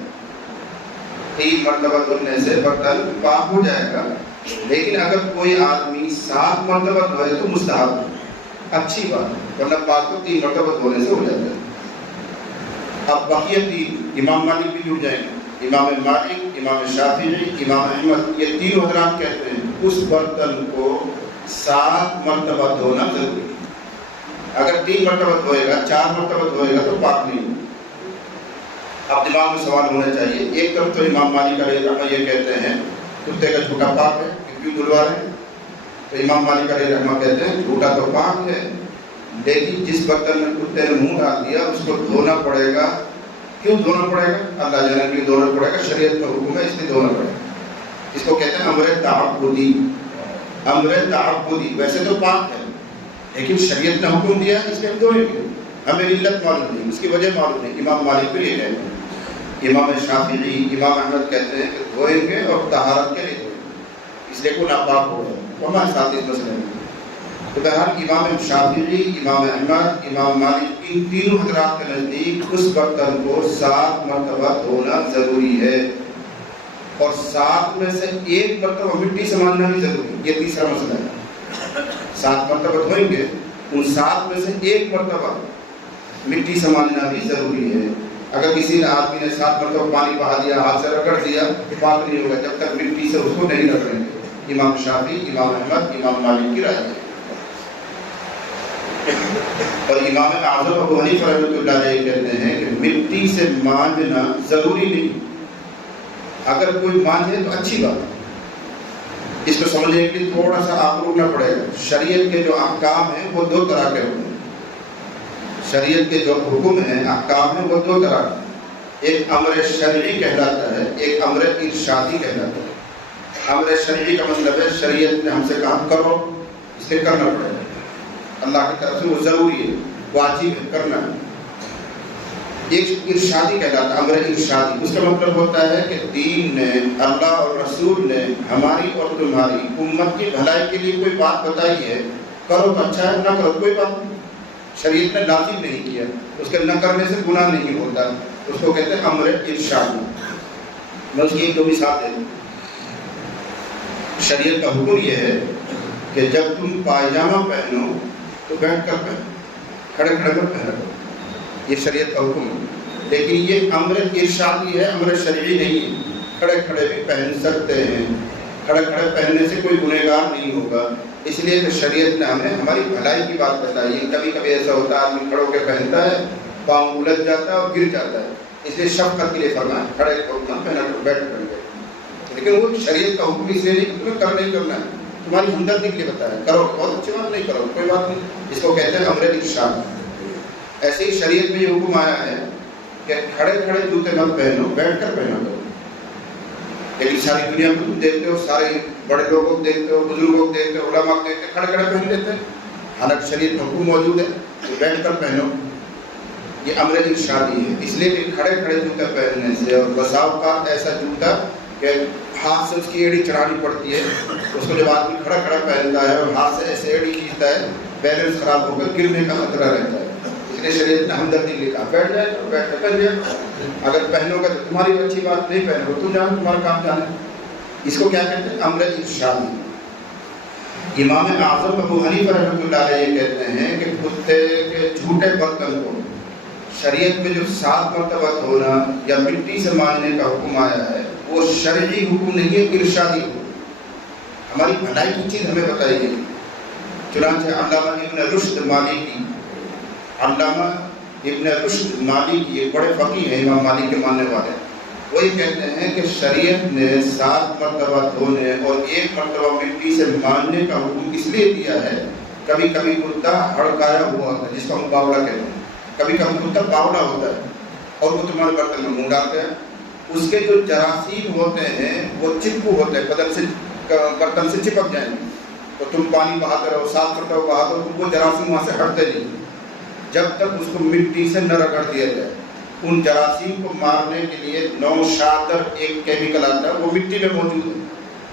3 مرتبہ دھلنے سے برتن پاک ہو جائے گا۔ لیکن اگر کوئی آدمی 7 مرتبہ دھوئے تو مستحب ہے، اچھی بات ہے، ورنہ پاک تو 3 مرتبہ دھونے سے ہو جاتا ہے۔ اب بقیہ 3 امام مالک بھی جڑ جائیں گے، امام مالک، امام شافعی، امام احمد، یہ تینوں حضرات کہتے ہیں اس برتن کو 7 مرتبہ دھونا ضروری ہے۔ اگر 3 مرتبہ دھوئے گا، 4 مرتبہ دھوئے گا تو پاک نہیں ہوگا۔ اب دماغ میں سوال ہونا چاہیے، ایک طرف تو امام مالک علیہ رحمہ یہ کہتے ہیں کتے کا جھوٹا پاک ہے، کیوں دھلوا رہے ہیں؟ تو امام مالک علیہ رحمہ کہتے ہیں جھوٹا تو پاک ہے، لیکن جس برتن میں کتے نے منہ ڈال دیا اس کو دھونا پڑے گا۔ کیوں دھونا پڑے گا؟ اللہ جانے کیوں دھونا پڑے گا، شریعت کا حکم ہے اس لیے دھونا پڑے گا۔ اس کو کہتے ہیں امر تعبدی، امر تعبدی۔ ویسے تو پاک ہے لیکن شریعت نے حکم دیا اس لیے ہم دھوئیں گے، ہمیں علت معلوم نہیں، اس کی وجہ معلوم نہیں۔ امام مالک بھی یہ کہتے ہیں، امام شافعی، امام احمد کہتے ہیں کہ دھوئیں گے اور طہارت کے لیے دھوئیں گے، اس لیے کوئی ناپاک ہو جائے، وہ ہمارے ساتھ اس مسئلے میں۔ تو بہرحال امام شافعی، امام احمد، امام مالک، ان تینوں حضرات کے نزدیک اس برتن کو 7 مرتبہ دھونا ضروری ہے، اور 7 میں سے 1 مرتبہ مٹی سے ماننا بھی ضروری ہے۔ یہ تیسرا مسئلہ ہے، 7 مرتبہ دھوئیں گے، ان 7 میں سے 1 مرتبہ مٹی سے ماننا بھی ضروری ہے۔ اگر کسی آدمی نے 7 مرتبہ پانی بہا دیا، ہاتھ سے رگڑ دیا، پاک نہیں ہوگا جب تک مٹی سے اس کو نہیں رگڑیں گے۔ امام شافعی، امام احمد، امام مالک کی رائے ہے۔ اور امام اعظم ابو حنیفہ رحمۃ اللہ علیہ کہتے ہیں کہ مٹی سے مانجنا ضروری نہیں، اگر کوئی مانجے تو اچھی بات ہے۔ اس کو سمجھنے کے لیے تھوڑا سا آپ کو رکنا پڑے گا۔ شریعت کے جو احکام ہیں وہ 2 طرح کے ہوتے ہیں، شریعت کے جو حکم ہیں، احکام ہیں، وہ 2 طرح کے، ایک امر شرعی کہلاتا ہے، ایک امر ارشادی کہلاتا ہے۔ امر شرعی کا مطلب ہے شریعت نے ہم سے کہا کرو، اس لیے کرنا پڑے گا، اللہ کی طرف سے وہ ضروری ہے، واجب ہے، کرنا ہے۔ ایک ارشادی کہلاتا ہے، امر ارشادی، اس کا مطلب ہوتا ہے کہ دین نے، اللہ اور رسول نے ہماری اور تمہاری امت کی بھلائی کے لیے کوئی بات بتائی ہے، کرو تو اچھا ہے، نہ کرو کوئی بات نہیں، شریعت نے لازم نہیں کیا، اس کے نہ کرنے سے گناہ نہیں ہوتا، اس کو کہتے ہیں امر ارشادی۔ میں اس کی ایک 2 مثال دے دوں۔ شریعت کا حکم یہ ہے کہ جب تم پائجامہ پہنو تو بیٹھ کر پہنو، کھڑے کھڑے کر پہنو، یہ شریعت کا حکم ہے، لیکن یہ امر ارشادی ہے، امر شرعی نہیں ہے۔ کھڑے کھڑے بھی پہن سکتے ہیں، کھڑے کھڑے پہننے سے کوئی گنہگار نہیں ہوگا، اس لیے کہ شریعت نے ہمیں ہماری بھلائی کی بات بتائی ہے۔ کبھی کبھی ایسا ہوتا ہے آدمی کھڑو کے پہنتا ہے، پاؤں الجھ جاتا ہے اور گر جاتا ہے، اس لیے شفقت کے لیے فرمایا کھڑے ہونا پہنا کر بیٹھ کر گئے، لیکن وہ شریعت کا حکم اس لیے نہیں کہ تمہیں کرنا ہی کرنا ہے، تمہاری ہمدردی کے لیے بتایا، کرو بہت اچھی بات، نہیں کرو کوئی بات نہیں، اس کو کہتے ہیں امر ارشاد۔ ایسے ہی شریعت میں یہ حکم آیا ہے کہ کھڑے کھڑے جوتے مت پہنو، بیٹھ کر پہنا کرو، لیکن ساری دنیا کو تم دیکھتے ہو، سارے بڑے لوگوں کو دیکھتے ہو، بزرگوں کو دیکھتے ہو، علماء کو دیکھتے ہو، کھڑے کھڑے پہن لیتے ہیں، حالانکہ شریعت میں حکم موجود ہے تو بیٹھ کر پہنو. یہ امر ارشادی ہے، اس لیے کہ کھڑے کھڑے جوتے پہننے سے اور بسا اوقات ایسا جوتا کہ ہاتھ سے اس کی ایڑی چڑھانی پڑتی ہے، اس کو جب آدمی کھڑا کھڑا پہنتا ہے اور ہاتھ سے ایسے ایڑی کھینچتا ہے بیلنس خراب ہو کر گرنے کا خطرہ رہتا ہے. اس لیے شریعت نے ہمدردی لکھا، بیٹھ جائے تو بیٹھ کر پہن جائے، اگر پہنو گے تو تمہاری اچھی بات، نہیں پہنو گے تم جانو، تمہارا کام جانے. اس کو کیا کہتے ہیں؟ امر ارشادی. امام اعظم ابو حنیفہ رحمۃ اللہ علیہ یہ کہتے ہیں کہ کتے کے جھوٹے برتن کو شریعت میں جو 7 مرتبہ دھونا یا مٹی سے مانجنے کا حکم آیا ہے وہ شرعی حکم نہیں ہے، ارشادی حکم. ہماری بھلائی کی چیز ہمیں بتائی گئی. چنانچہ علامہ ابن رشد مالکی، علامہ ابن رشد مالکی ایک بڑے فقیہ ہیں، امام مالک کے ماننے والے، وہ یہ کہتے ہیں کہ شریعت نے 7 مرتبہ دھونے اور 1 مرتبہ مٹی سے مانجنے کا حکم اس لیے دیا ہے. کبھی کبھی کتا ہڑکایا ہوا ہوتا ہے جس کو ہم باولا کہتے ہیں، کبھی کبھی کتا باولا ہوتا ہے اور وہ تمہارے برتن میں منہ ڈالتے ہیں. اس کے جو جراثیم ہوتے ہیں وہ چپکو ہوتے ہیں، بدن سے برتن سے چپک جائیں گے تو تم پانی بہاتے رہو، 7 مرتبہ بہاتے رہو، وہ جراثیم وہاں سے ہٹتے نہیں جب تک اس کو مٹی سے نہ رگڑ دیا جائے. ان جراثیم کو مارنے کے لیے نوشادر ایک کیمیکل آتا ہے، وہ مٹی میں موجود ہے،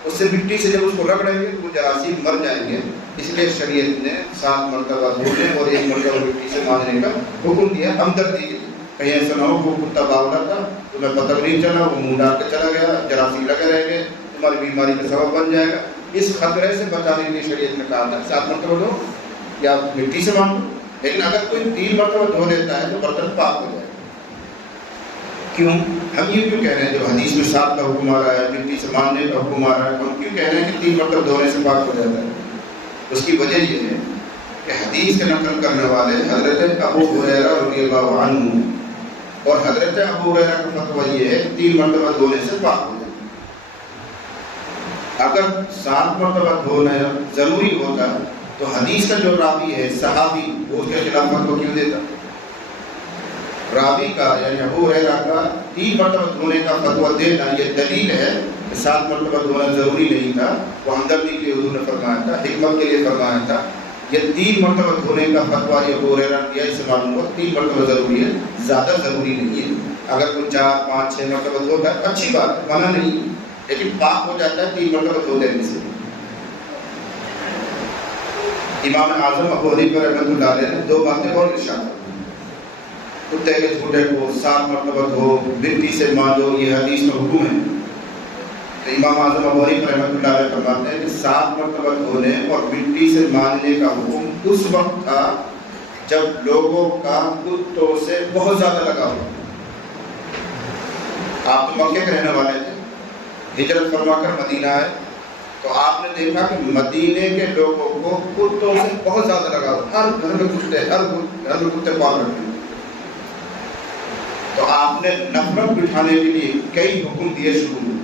اس سے مٹی سے جب اس کو رگڑیں گے تو وہ جراثیم مر جائیں گے. اس لیے شریعت نے 7 مرتبہ دھونے اور 1 مرتبہ مٹی سے مانجنے کا حکم دیا، ہمدردی کے لیے. کہیں ایسا نہ ہو وہ کتا باولا تھا، تمہیں پتہ نہیں چلا، وہ منہ ڈال کے چلا گیا، جراثیم لگے رہ گئے، تمہاری بیماری کا سبب بن جائے گا. اس خطرے سے بچانے کے لیے شریعت نے کہا تھا 7 مرتبہ دھو یا مٹی سے مانگو. لیکن اگر کوئی 3 مرتبہ دھو لیتا ہے تو برتن پاک ہو جائے. کیوں؟ ہم یہ کیوں کہہ رہے ہیں جب حدیث میں 7 کا حکم آ رہا ہے، مٹی سے ماننے کا حکم آ رہا ہے، ہم کیوں کہہ رہے ہیں کہ 3 مرتبہ دھونے سے پاک ہو جاتا ہے؟ اس کی وجہ یہ ہے کہ حدیث کے نقل کرنے والے حضرت ابو ہریرہ رضی اللہ عنہ، اور حضرت ابو ہریرہ کا فتویٰ یہ ہے کہ 3 مرتبہ دھونے سے پاک ہو جاتا ہے. اگر 7 مرتبہ دھونا ضروری ہوتا تو حدیث کا جو راوی ہے صحابی، وہ اس کے خلاف فتویٰ کیوں دیتا؟ راوی کا یعنی ابو ہریرہ کا 3 مرتبہ دھونے کا فتویٰ دینا یہ دلیل ہے کہ 7 مرتبہ دھونا ضروری نہیں تھا. وہ ہمدردی کے لیے حضور نے فرمایا تھا، حکمت کے لیے فرمایا تھا. یہ 3 مرتبہ دھونے کا فتویٰ یہ ابو ہریرہ نے دیا، اس سے معلوم ہوا 3 مرتبہ ضروری ہے، زیادہ ضروری نہیں ہے. اگر کوئی 4 5 6 مرتبہ دھوتا ہے اچھی بات ہے، منع نہیں، لیکن پاک ہو جاتا ہے 3 مرتبہ دھو دینے سے. امام اعظم ابو حنیفہ رحمۃ اللہ علیہ نے 2 باتیں اور ارشاد کی. کتے کے جھوٹے کو 7 مرتبہ دھو، مٹی سے مانجو، یہ حدیث میں حکم ہے. تو امام اعظم ابو حنیفہ رحمۃ اللہ علیہ فرماتے ہیں کہ 7 مرتبہ دھونے اور مٹی سے مانجنے کا حکم اس وقت تھا جب لوگوں کا کتوں سے بہت زیادہ لگاؤ. آپ تو مکے کے رہنے والے تھے، ہجرت فرما کر مدینہ آئے تو آپ نے دیکھا کہ مدینے کے لوگوں کو کتوں سے بہت زیادہ لگاؤ، ہر گھر میں کتے، ہر گھر میں کتے پال رکھے. تو آپ نے نفرت بٹھانے کے لیے کئی حکم دیے شروع میں،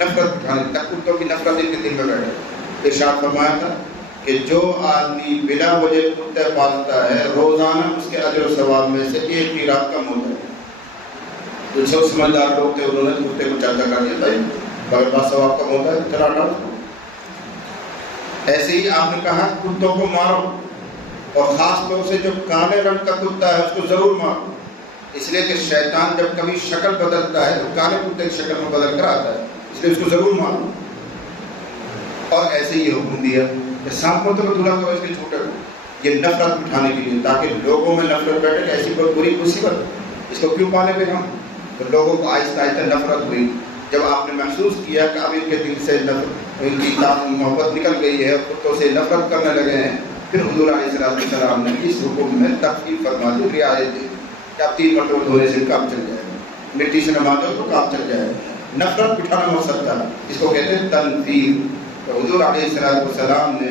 نفرت بٹھانے تک کتوں کی نفرت ان کے دل میں بیٹھے. ارشاد فرمایا تھا کہ جو آدمی بلا وجہ کتے پالتا ہے روزانہ اس کے اجر و ثواب میں سے 1 قیراط کم ہوتا ہے. جو سب سمجھدار لوگ تھے انہوں نے کتے کو چاچا کر دیا، بھائی اگر پاس ثواب کم ہوتا ہے چلا ڈالو. ایسے ہی آپ نے کہا کتوں کو مارو، اور خاص طور سے جو کالے رنگ کا کتا ہے اس کو ضرور مارو، اس لیے کہ شیطان جب کبھی شکل بدلتا ہے تو کالے کتے کی شکل میں بدل کر آتا ہے، اس لیے اس کو ضرور مارو. اور ایسے یہ حکم دیا کہ 7 مرتبہ دھلا کرو اس کے چھوٹے کو، یہ نفرت بٹھانے کے لیے، تاکہ لوگوں میں نفرت بیٹھے کہ ایسی کوئی بری مصیبت اس کو کیوں پالے گے ہم. تو لوگوں کو آہستہ آہستہ نفرت ہوئی. جب آپ نے محسوس کیا کہ اب ان کے دل سے ان کی محبت نکل گئی ہے، کتوں سے نفرت کرنے لگے ہیں، پھر حضور علیہ السلام نے اس حکم میں تخفیف فرما دی، رعایت دی کہ آپ 3 مرتبہ دھونے سے کام چل جائے، مٹی سے نمازو تو کام چل جائے. نفرت بٹھانا مقصد تھا، اس کو کہتے ہیں تنفیر. تو حضور علیہ السلام نے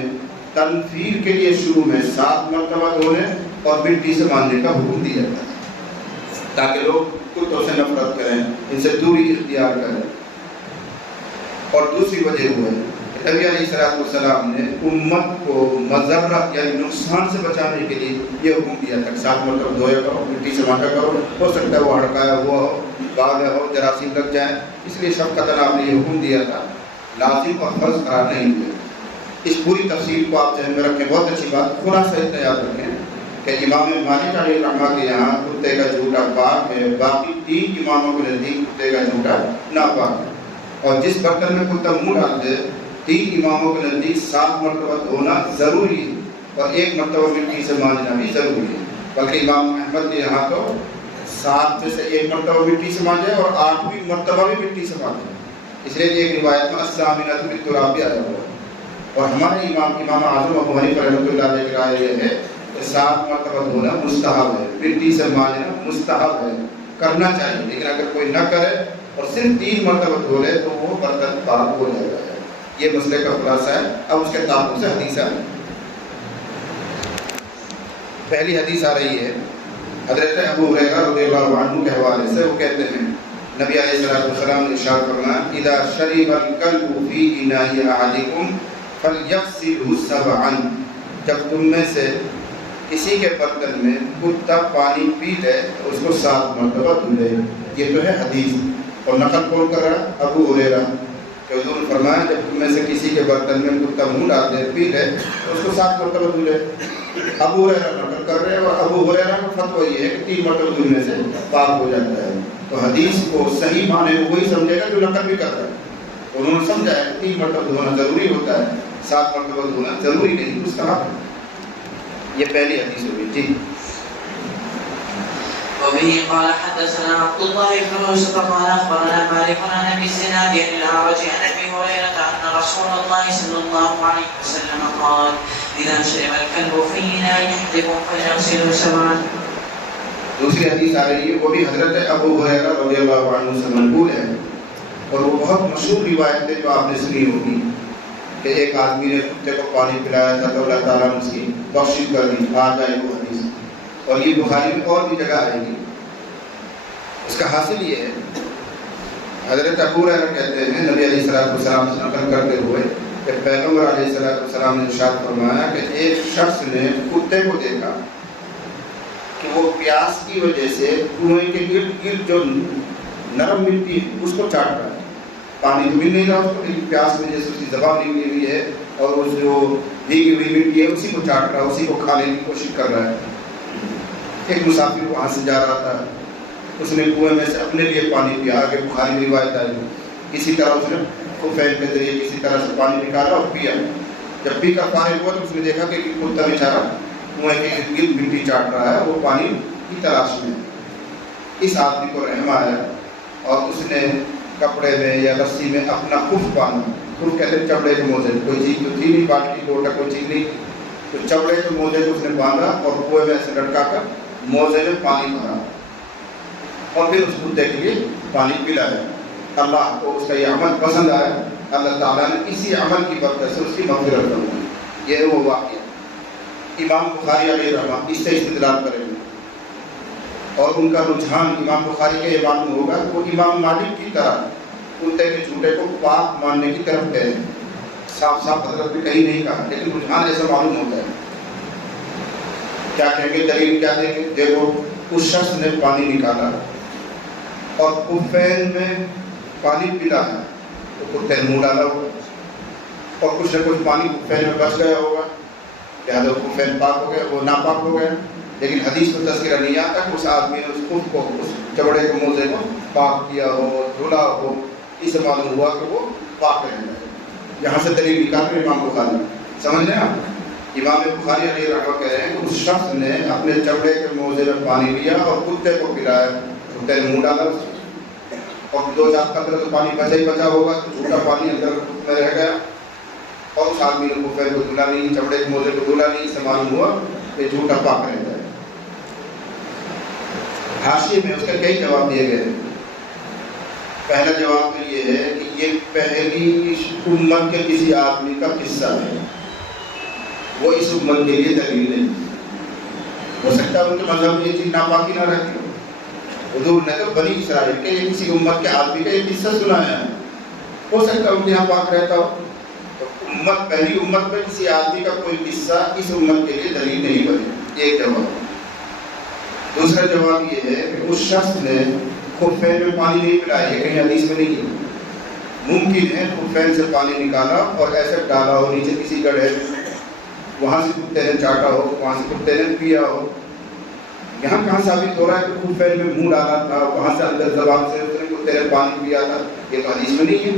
تنفیر کے لیے شروع میں 7 مرتبہ دھونے اور مٹی سے مانجنے کا حکم دیا تھا، تاکہ لوگ کتوں سے نفرت کریں، ان سے دوری اختیار کریں. اور دوسری وجہ وہ ہے کہ نبی علیہ السلام نے امت کو مضرت یعنی نقصان سے بچانے کے لیے یہ حکم دیا تھا کہ 7 مرتبہ دھویا کرو، مٹی سے مانجا کرو. ہو سکتا ہے وہ ہڑکایا ہوا ہو، باغ ہو، جراثیم لگ جائیں، اس لیے شفقتاً آپ نے یہ حکم دیا تھا، لازم اور فرض قرار نہیں دیا۔ اس پوری تفصیل کو آپ ذہن میں رکھیں، بہت اچھی بات، خلاصہ اتنا یاد رکھیں کہ امام مالک علیہ رحمہ کے یہاں کتے کا جھوٹا پاک ہے، باقی 3 اماموں کے نزدیک کتے کا جھوٹا ناپاک ہے، اور جس برتن میں کتا منہ ڈال دے 3 اماموں کے نزدیک 7 مرتبہ دھونا ضروری ہے، اور 1 مرتبہ مٹی سے مانجنا بھی ضروری ہے، بلکہ امام احمد کے یہاں تو 7 میں سے 1 مرتبہ مٹی سے مانجے اور 8ویں مرتبہ بھی مٹی سے مانجے، اس لیے کہ ایک روایت میں السامنۃ بالتراب بھی آیا ہوا ہے۔ اور ہمارے امام اعظم ابو حنیفہ رحمۃ اللہ علیہ کی رائے یہ ہے کہ 7 مرتبہ دھونا مستحب ہے، مٹی سے مانجنا مستحب ہے، کرنا چاہیے، لیکن اگر کوئی نہ کرے اور صرف 3 مرتبہ دھو لے تو وہ برتن پاک ہو جائے گا۔ یہ مسئلے کا خلاصہ ہے۔ اب اس کے تعلق سے حدیث ہے، پہلی حدیث آ رہی ہے حضرت ابو ہریرہ رضی اللہ عنہ کے حوالے سے، وہ کہتے ہیں نبی علیہ السلام نے ارشاد فرمایا اذا شرب الكلب في اناء احدكم فليغسله 7، جب تم میں سے کسی کے برتن میں کتا پانی پی لے تو اس کو 7 مرتبہ دھلے۔ یہ تو ہے حدیث، اور نقل کون کر رہا ہے؟ ابو ہریرہ، کہ حضور نے فرمایا جب تم میں سے کسی کے برتن میں کتا منہ ڈال دے پی لے تو اس کو 7 مرتبہ دھلے۔ ابو ہریرہ نقل کر رہے ہیں، اور ابو ہریرہ کا فتویٰ یہ ہے کہ 3 مرتبہ دھلنے سے پاک ہو جاتا ہے۔ تو حدیث کو صحیح معنی میں وہی سمجھے گا جو نقل بھی کرتا ہے۔ انہوں نے سمجھا ہے کہ 3 مرتبہ دھونا ضروری ہوتا ہے، 7 مرتبہ دھونا ضروری نہیں، مستحب۔ یہ پہلی حدیث ہوئی جی۔ وبه قال حدثنا عبد الله بن يوسف قال اخبرنا مالك عن ابي الزناد عن الاعرج عن ابي هريره ان رسول الله صلى الله عليه وسلم قال اذا شرب الكلب في اناء احدكم فليغسله 7۔ دوسری حدیث آ رہی ہے، وہ بھی حضرت ابو ہریرہ رضی اللہ عنہ سے منقول ہے، اور وہ بہت مشہور روایت ہے جو آپ نے سنی ہوگی کہ ایک آدمی نے کتے کو پانی پلایا تھا تو اللہ تعالیٰ نے اس کی بخشش کر دی۔ آ جائے وہ حدیث، اور یہ بخاری میں اور بھی جگہ آئے گی۔ اس کا حاصل یہ ہے، حضرت ابو ہریرہ کہتے ہیں نبی علیہ السلام سے نقل کرتے ہوئے کہ پیغمبر علیہ السلام نے ارشاد فرمایا کہ ایک شخص نے کتے کو دیکھا کہ وہ پیاس کی وجہ سے کنویں کے گرد گرد جو نرم مٹی ہے اس کو چاٹ رہا ہے۔ پانی تو مل نہیں رہا اس کو، لیکن پیاس میں جیسے اس کی زبان نکلی ہوئی ہے اور وہ جو بھیگی ہوئی مٹی ہے اسی کو چاٹ رہا ہے، اسی کو کھانے کی کوشش کر رہا ہے۔ ایک مسافر وہاں سے جا رہا تھا، اس نے کنویں میں سے اپنے لیے پانی پیا، آگے بخاری میں روایت آئی، کسی طرح اس نے خفیل کے ذریعے کسی طرح سے پانی نکالا اور پیا۔ جب پی کر فارغ ہوا تو اس نے دیکھا کہ کتا بیچارہ کنویں کے ارد گرد مٹی چاٹ رہا ہے، وہ پانی کی تلاش میں۔ اس آدمی کو رحم آیا اور اس نے کپڑے میں یا رسی میں اپنا خف باندھا۔ خف کہتے ہیں چمڑے کے موزے، کوئی چیز تو تھی نہیں، باٹلی لوٹا کوئی چیز نہیں، تو چمڑے کے موزے کو اس نے باندھا اور کنویں میں سے لٹکا کر موزے میں پانی بھرا اور پھر اس کتے کے لیے پانی پلایا۔ اللہ کو اس کا یہ عمل پسند آیا، اللہ تعالیٰ نے اسی عمل کی برکت سے اس کی مغفرت فرمائی۔ یہ وہ واقعہ امام بخاری علیہ رحمہ اس سے استدلال کریں گے، اور ان کا رجحان امام بخاری کے یہ معلوم ہوگا کہ وہ امام مالک کی طرح کتے کے جھوٹے کو پاک ماننے کی طرف گئے۔ صاف صاف حضرت نے کہیں نہیں کہا، لیکن رجحان ایسا معلوم ہوتا ہے۔ کیا کہیں گے؟ دلیل کیا دیں گے؟ دیکھو اس شخص نے پانی نکالا اور خفین میں پانی پلا ہے تو کتے نے منہ ڈالا ہوگا، اور کچھ نہ کچھ پانی خفین میں بچ گیا ہوگا، لہٰذا خفین پاک ہو گیا، وہ ناپاک ہو گیا۔ لیکن حدیث میں تذکرہ نہیں آتا کہ اس آدمی نے اس خف کو، اس چمڑے کے موزے کو پاک کیا ہو، دھلا ہو، اس سے معلوم ہوا کہ وہ پاک رہتا ہے۔ یہاں سے دلیل نکال کر امام بخاری سمجھ لیں آپ، امام بخاری علیہ رحمہ کہہ رہے ہیں کہ اس شخص نے اپنے چمڑے کے موزے میں پانی لیا اور کتے کو پلایا، کتے نے منہ ڈالا اس میں، اور 2-4 قطرے تو پانی بچا ہی بچا ہوگا، تو جھوٹا پانی اندر میں رہ گیا، اور اس آدمی نے خفین کو دھلا نہیں، چمڑے کے موزے کو دھلا نہیں، اس سے معلوم ہوا کہ جھوٹا پاک رہتا ہے۔ حاشیے میں اس کے کئی جواب دیے گئے۔ پہلا جواب تو یہ ہے کہ یہ پہلی امت کے کسی آدمی کا قصہ ہے، وہ اس امت کے لیے دلیل نہیں۔ ہو سکتا ہے ان کے مذہب میں یہ چیز ناپاکی نہ رہتی ہو، حضور نے تو بنی اسرائیل کے یہ کسی امت کے آدمی کا یہ قصہ سنایا ہے، ہو سکتا ہے ان کے یہاں پاک رہتا ہو۔ تو امت، پہلی امت میں کسی آدمی کا کوئی قصہ اس امت کے لیے دلیل نہیں بنے، یہ ایک جواب۔ دوسرا جواب یہ ہے کہ اس شخص نے خفین میں پانی نہیں پلایا، یہ کہیں حدیث میں نہیں ہے۔ ممکن ہے خفین سے پانی نکالا اور ایسے ڈالا ہو نیچے کسی گڑھے میں، وہاں سے کتے نے چاٹا ہو، وہاں سے کتے نے پیا ہو۔ یہاں کہاں ثابت ہو رہا ہے کہ خفین میں منہ ڈالا تھا، وہاں سے اندر زبان سے کتے نے پانی پیا تھا؟ یہ تو حدیث میں نہیں ہے۔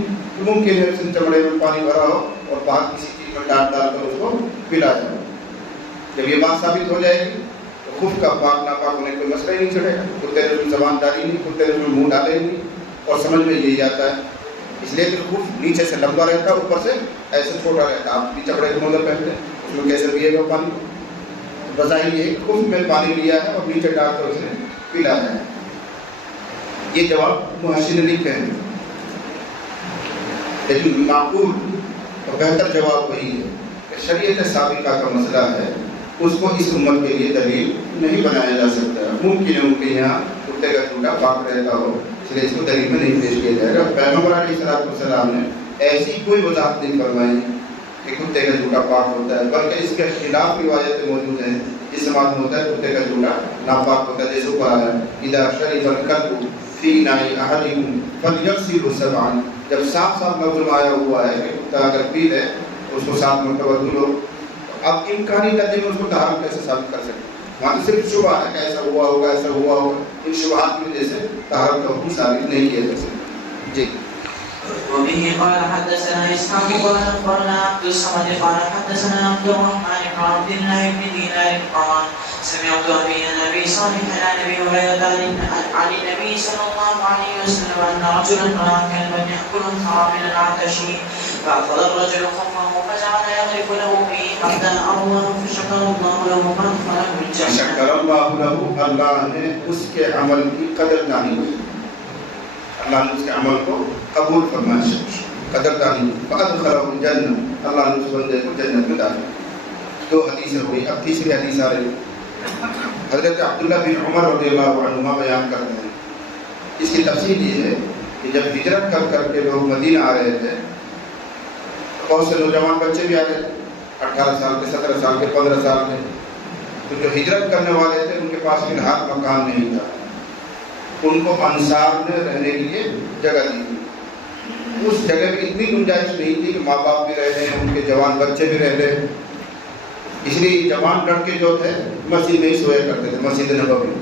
ممکن ہے اس چمڑے میں پانی بھرا ہو اور باہر کسی چیز میں ڈال کر اس کو پلا جائے۔ جب یہ بات ثابت ہو جائے گی تو خف کا پاک ناپاک ہونے کوئی مسئلہ ہی نہیں چڑھے گا۔ کتے نے زبان ڈالی نہیں، کتے نے منہ ڈالے نہیں، اور سمجھ میں یہی آتا ہے اس لیے کہ خف نیچے سے لمبا رہتا ہے، اوپر سے ایسے چھوٹا رہتا ہے۔ آپ بھی چمڑے کے موزے پہنتے ہیں، اس میں کیسے پیے گا پانی؟ بظاہر یہ ہے کہ خف میں پانی لیا ہے اور نیچے ڈال کر اسے پلا ہے۔ یہ جواب محشی نے لکھے ہیں، لیکن معقول اور بہتر جواب وہی ہے کہ شریعت سابقہ کا مسئلہ ہے، اس کو اس امت کے لیے دلیل نہیں بنایا جا سکتا۔ ممکن ہے ان کے یہاں کتے کا جھوٹا پاک رہتا ہو، اس لیے اس کو دلیل میں نہیں پیش کیا جائے گا۔ پیغمبر علیہ السلام نے ایسی کوئی وضاحت نہیں فرمائی کہ کتے کا جھوٹا پاک ہوتا ہے، بلکہ اس کے خلاف روایتیں موجود ہیں جس سے معلوم ہوتا ہے کتے کا جھوٹا ناپاک ہوتا ہے۔ جیسے اوپر آیا اذا شرب الكلب فی ناء احدکم فلیغسلہ سبعا، جب صاف صاف لفظ میں آیا ہوا ہے کہ کتا اگر پی لے تو اس کو 7 مرتبہ دھلو، اب امکانی ترجمے میں اس کو طہارت کیسے ثابت کر سکتے؟ وہاں تو صرف شبہ ہے کہ ایسا ہوا ہوگا، ایسا ہوا ہوگا، ان شبہات کی وجہ سے طہارت کا حکم ثابت نہیں کیا جا سکتا۔ جی وبه قال حدثنا إسحاق قال أخبرنا عبد الصمد قال حدثنا عبد الرحمن بن عبد الله بن دينار قال سمعت أبي عن أبي صالح عن أبي هريرة عن النبي صلى الله عليه وسلم أن رجلا رأى كلبا يأكل الثرى من العطش فأخذ الرجل خفه فجعل يغرف له به حتى أروه فشكر الله له فأدخله الجنة۔ شکر اللہ له، اللہ نے اس کے عمل کی قدردانی کی، اللہ نے اس کے عمل کو قبول فرمایا، قدردانی کی۔ فأدخلہ الجنہ، اللہ نے اس بندے کو جنت میں داخل کیا۔ 2 حدیثیں ہوئی، اب تیسری حدیث آ رہی ہے۔ حضرت عبداللہ بن عمر رضی اللہ عنہما بیان کرتے ہیں، اس کی تفصیل یہ ہے کہ جب ہجرت کر کے لوگ مدینہ آ رہے تھے، بہت سے نوجوان بچے بھی آ رہے تھے، 18 سال کے، 17 سال کے، 15 سال کے، تو جو ہجرت کرنے والے تھے ان کے پاس فی الحال مکان نہیں تھا، ان کو انصار نے رہنے کے لیے جگہ دی۔ اس جگہ میں اتنی گنجائش نہیں تھی کہ ماں باپ بھی رہ رہے ہیں، ان کے جوان بچے بھی رہ رہے ہیں، اس لیے جوان لڑکے جو تھے مسجد میں ہی سویا کرتے تھے، مسجد نبوی۔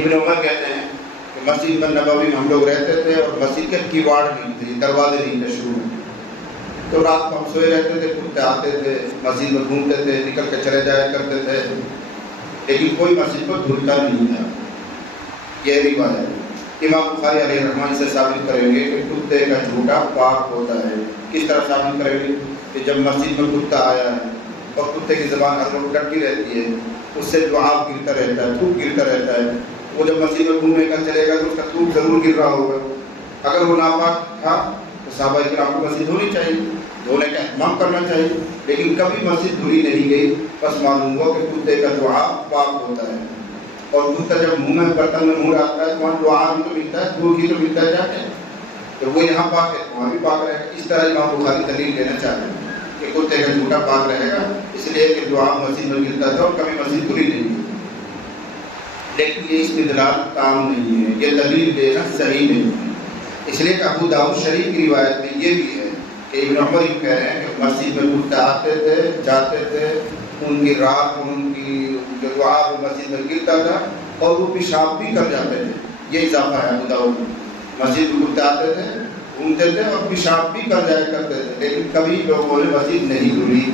ابن عمر کہتے ہیں کہ مسجد نبوی میں ہم لوگ رہتے تھے اور مسجد کے کیواڑ نہیں تھے، دروازے نہیں تھے شروع میں، تو رات کو ہم سوئے رہتے تھے، کتے آتے تھے، مسجد میں گھومتے تھے، نکل کے چلے جایا کرتے تھے، لیکن کوئی مسجد کو دھلتا نہیں تھا۔ یہ روایت امام بخاری علیہ الرحمٰن سے ثابت کریں گے کہ کتے کا جھوٹا پاک ہوتا ہے۔ کس طرح ثابت کریں گے؟ کہ جب مسجد میں کتا آیا ہے اور کتے کی زبان ہر وقت ڈٹی رہتی ہے، اس سے لعاب گرتا رہتا ہے، تھوک گرتا رہتا ہے، وہ جب مسجد میں گھومنے کا چلے گا تو اس کا تھوک ضرور گر رہا ہوگا۔ اگر وہ ناپاک تھا تو صحابہ کرام کو مسجد دھونی چاہیے، دھونے کا اہتمام کرنا چاہیے، لیکن کبھی مسجد دھلی نہیں گئی، بس معلوم ہوا کہ کتے کا لعاب پاک ہوتا ہے۔ اور کتا جب منہ میں برتن میں منہ ڈالتا ہے تو وہاں لعاب بھی تو ملتا ہے، دھول ہی تو ملتا ہے جا کے، تو وہ یہاں پاک ہے وہاں بھی پاک رہے گا۔ اس طرح امام بخاری دلیل دینا چاہتے ہیں کہ کتے کا جھوٹا پاک رہے گا، اس لیے کہ لعاب مسجد میں گرتا تھا اور کبھی مسجد دھلی نہیں ہوئی۔ لیکن یہ استدلال کام نہیں ہے، یہ دلیل دینا صحیح نہیں ہے، اس لیے کہ ابو داؤد شریف کی روایت میں یہ بھی ہے کہ ابن عمر یہ کہہ رہے ہیں کہ مسجد میں کتے آتے تھے، جاتے تھے، ان کی رات ان کی جو لعاب مسجد میں گرتا تھا اور وہ پیشاب بھی کر جاتے تھے۔ یہ اضافہ ہے ابو داؤد میں، مسجد میں کتے آتے تھے، گھومتے تھے اور پیشاب بھی کر جایا کرتے تھے، لیکن کبھی لوگوں نے مسجد نہیں دھلی۔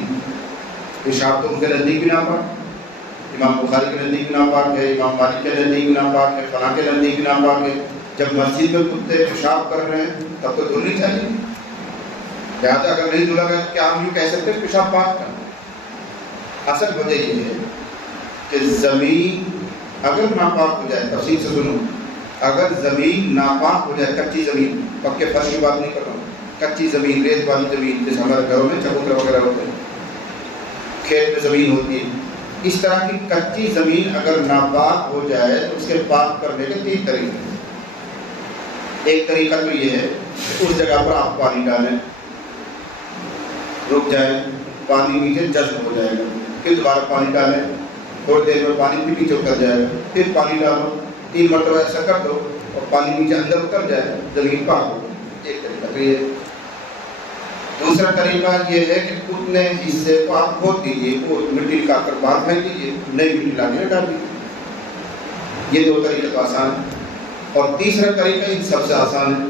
پیشاب تو ان کے نزدیک بھی ناپاک، امام بخاری کے نزدیک بھی ناپاک ہے، امام مالک کے نزدیک بھی ناپاک ہے، فلاں کے نزدیک بھی ناپاک ہے۔ جب مسجد میں کتے پیشاب کر رہے ہیں تب تو دھلنی چاہیے، لہٰذا اگر نہیں دھلا گیا تو کیا ہم یہ کہہ سکتے ہیں پیشاب پاک کا؟ اصل وجہ یہ ہے کہ زمین اگر ناپاک ہو جائے، تفصیل سے سنو، اگر زمین ناپاک ہو جائے، کچی زمین، پکے فرش کی بات نہیں کر رہا ہوں، کچی زمین، ریت والی زمین، جیسے ہمارے گھروں میں چبوترے وغیرہ ہوتے ہیں، کھیت میں زمین ہوتی ہے، اس طرح کی کچی زمین اگر ناپاک ہو جائے تو اس کے پاک کرنے کے 3 طریقے ہیں۔ ایک طریقہ تو یہ ہے کہ اس جگہ پر آپ پانی ڈالیں، رک جائیں، پانی نیچے جذب ہو جائے گا، پھر دوبارہ پانی ڈالیں، تھوڑی دیر میں پانی بھی نیچے اتر جائے گا، پھر پانی ڈالو، 3 مرتبہ ایسا کر دو اور پانی نیچے اندر اتر جائے زمین پاک ہو جائے، ایک طریقہ تو یہ۔ دوسرا طریقہ یہ ہے کہ اتنے حصے کو آپ کھود دیجیے، وہ مٹی نکال کر باہر پھینک دیجیے، نئی مٹی لا کے ڈال دیجیے۔ یہ دو طریقے تو آسان ہے۔ اور تیسرا طریقہ ان سب سے آسان ہے،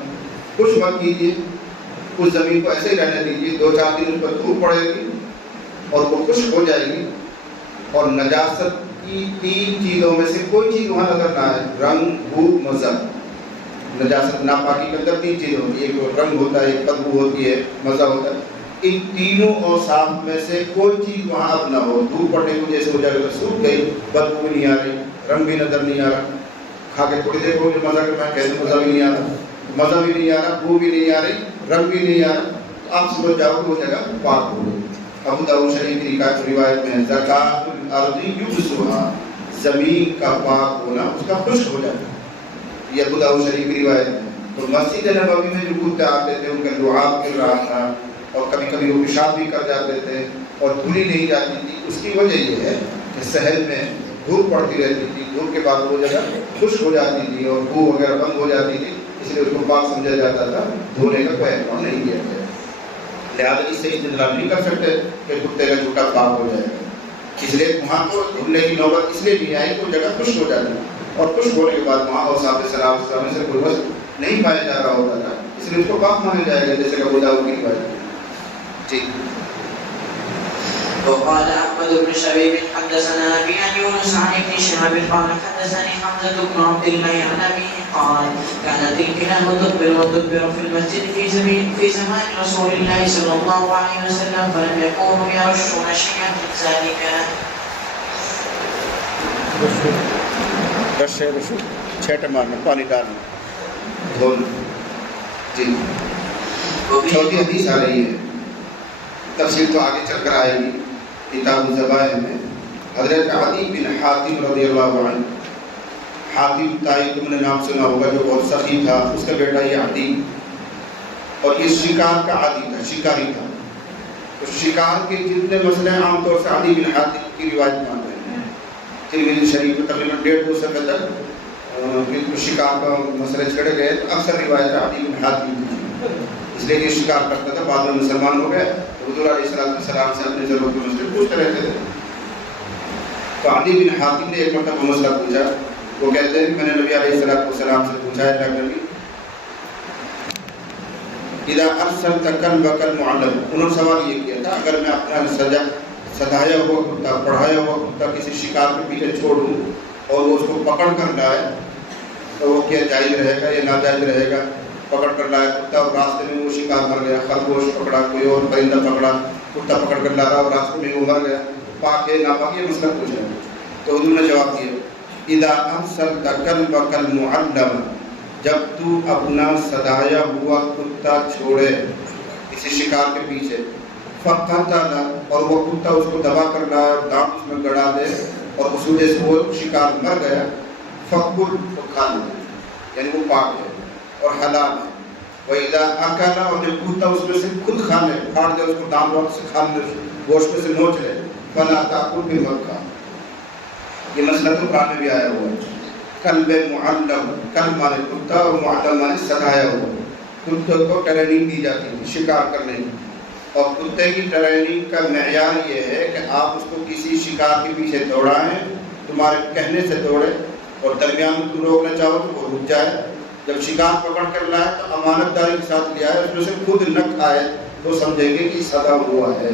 کچھ مت کیجیے، اس زمین کو ایسے ہی رہنے دیجیے، 2-4 دن اس پر دھوپ پڑے گی اور وہ خشک ہو جائے گی، اور نجاست کی 3 چیزوں میں سے کوئی چیز وہاں نظر نہ آئے، رنگ، بو، مزہ۔ نجاست ناپاکی کے اندر 3 چیزیں ہوتی ہیں، ایک رنگ ہوتا ہے، ایک بدبو ہوتی ہے، مزہ ہوتا ہے۔ ان تینوں اوصاف میں سے کوئی چیز وہاں اب نہ ہو، دھوپ پڑنے کی وجہ سے ہو جائے گا، سوکھ گئی، بدبو بھی نہیں آ رہی، رنگ بھی نظر نہیں آ رہا، کھا کے تھوڑی دیر ہو گئی، مزہ کرنا کیسے مزہ بھی نہیں آ رہا، مزہ بھی نہیں آ رہا، بو بھی نہیں آ رہی، رنگ بھی نہیں آ رہا، تو آپ سمجھ جاؤ کہ وہ جگہ پاک ہو گئی۔ ابو داؤد شریف کی روایت میں زکات الارض یبسها، زمین کا پاک ہونا اس کا خشک ہو جاتا ہے، یہ ابو داؤد شریف کی روایت ہے۔ تو مسجد نبوی میں جو کتے آتے تھے ان کا لعاب گر رہا تھا، اور کبھی کبھی وہ پیشاب بھی کر جاتے تھے اور دھلی نہیں جاتی تھی، اس کی وجہ یہ ہے کہ صحن میں دھوپ پڑتی رہتی تھی، دھوپ کے بعد وہ جگہ خشک ہو جاتی تھی اور بو وغیرہ بند ہو جاتی تھی، اس لیے اس کو پاک سمجھا جاتا تھا، دھونے کا کوئی احتمام نہیں کیا گیا۔ لہٰذا اس سے استدلال نہیں کر سکتے کہ کتے کا جھوٹا پاک ہو جائے گا، اس لیے وہاں کو دھلنے کی نوبت اس لیے نہیں آئی کہ وہ جگہ خشک ہو جاتی، اور خشک ہونے کے بعد وہاں اوصاف صلاح میں سے کوئی وصف نہیں پایا جا رہا ہوتا تھا، اس لیے اس کو پاک مانا جائے گا، جیسے کہ ابو داؤد کی روایت جی۔ وقال أحمد بن شبيب حدثنا أبي عن يونس عن ابن شهاب قال حدثني حمزة بن عبد الله عن أبيه قال كانت الكلاب تدبر وتدبر في المسجد في زمان رسول الله صلى الله عليه وسلم فلم يكونوا يرشون شيئا من ذلك۔ رشو چھیٹے مارنا، پانی ڈالنا، دھونا جی۔ چوتھی حدیث آ رہی ہے، تفصیل تو آگے چل کر آئے گی کتاب الذبائح میں۔ حضرت عدی بن حاتم رضی اللہ عنہ، حاتم تائی تم نے نام سنا ہوگا، جو بہت سخی تھا، اس کا بیٹا یہ عدی، اور یہ شکار کا عادی تھا، شکاری تھا، تو شکار کے جتنے مسئلے عام طور سے عدی بن حاتم کی روایت مان رہے ہیں۔ ترمذی شریف میں تقریباً 150 صفحے تک شکار کا مسئلے چھڑے گئے، تو اکثر روایت عدی بن حاتم کی، اس لیے کہ شکار کرتا تھا، بعد میں مسلمان ہو گئے، حضور علیہ السلام سے اپنی ضرورت کے مسئلے پوچھتے رہتے تھے۔ تو عدی بن حاتم نے ایک مرتبہ مسئلہ پوچھا، وہ کہتے ہیں کہ میں نے نبی علیہ السلام سے پوچھا ہے، اللہ نبی اذا ارسلت کلبک المعلم، انہوں نے سوال یہ کیا تھا، اگر میں اپنا سدایا ہوا کتا، پڑھایا ہوا کتا کسی شکار کے پیچھے چھوڑوں اور وہ اس کو پکڑ کر لائے، تو وہ کیا جائز رہے گا یا ناجائز رہے گا؟ پکڑ کر لایا کتا اور راستے میں وہ شکار مر گیا، خرگوش پکڑا، کوئی اور پرندہ پکڑا، کتا پکڑ کر لا رہا اور راستے میں وہ مر گیا، پاک ہے ناپاک، یہ مسئلہ پوچھا۔ تو حضور نے جواب دیا، اذا ارسلت کلبک المعلم، جب تو اپنا سدایا ہوا کتا چھوڑے کسی شکار کے پیچھے، فقتل، اور وہ کتا اس کو دبا کر لایا اور دانت اس میں گڑا دے اور اس وجہ سے وہ شکار مر گیا، فکل، تو کھا لے، یعنی وہ پاک ہے اور حلال ہے۔ وَإِذَا أَكَلَ، اور جب کتا اس میں سے خود کھا لے، پھاڑ دے اس کو، دانت وانت سے کھا لے، گوشت میں سے نوچ لے، فَلَا تَأْكُلْ، بھی مت کھا۔ یہ مسئلہ تو قرآن میں بھی آیا ہوا ہے۔ کلب معلم، کلب مانے کتا اور معلم مانے سکھایا ہوا، کتے کو ٹریننگ دی جاتی ہے شکار کرنے کی، اور کتے کی ٹریننگ کا معیار یہ ہے کہ آپ اس کو کسی شکار کے پیچھے دوڑائیں، تمہارے کہنے سے دوڑے، اور درمیان میں تم روکنا چاہو تو وہ رک جائے، جب شکار پکڑ کر لائے تو امانت داری کے ساتھ لیا ہے، اس میں سے خود نہ کھائے تو سمجھیں گے کہ سدا ہوا ہے۔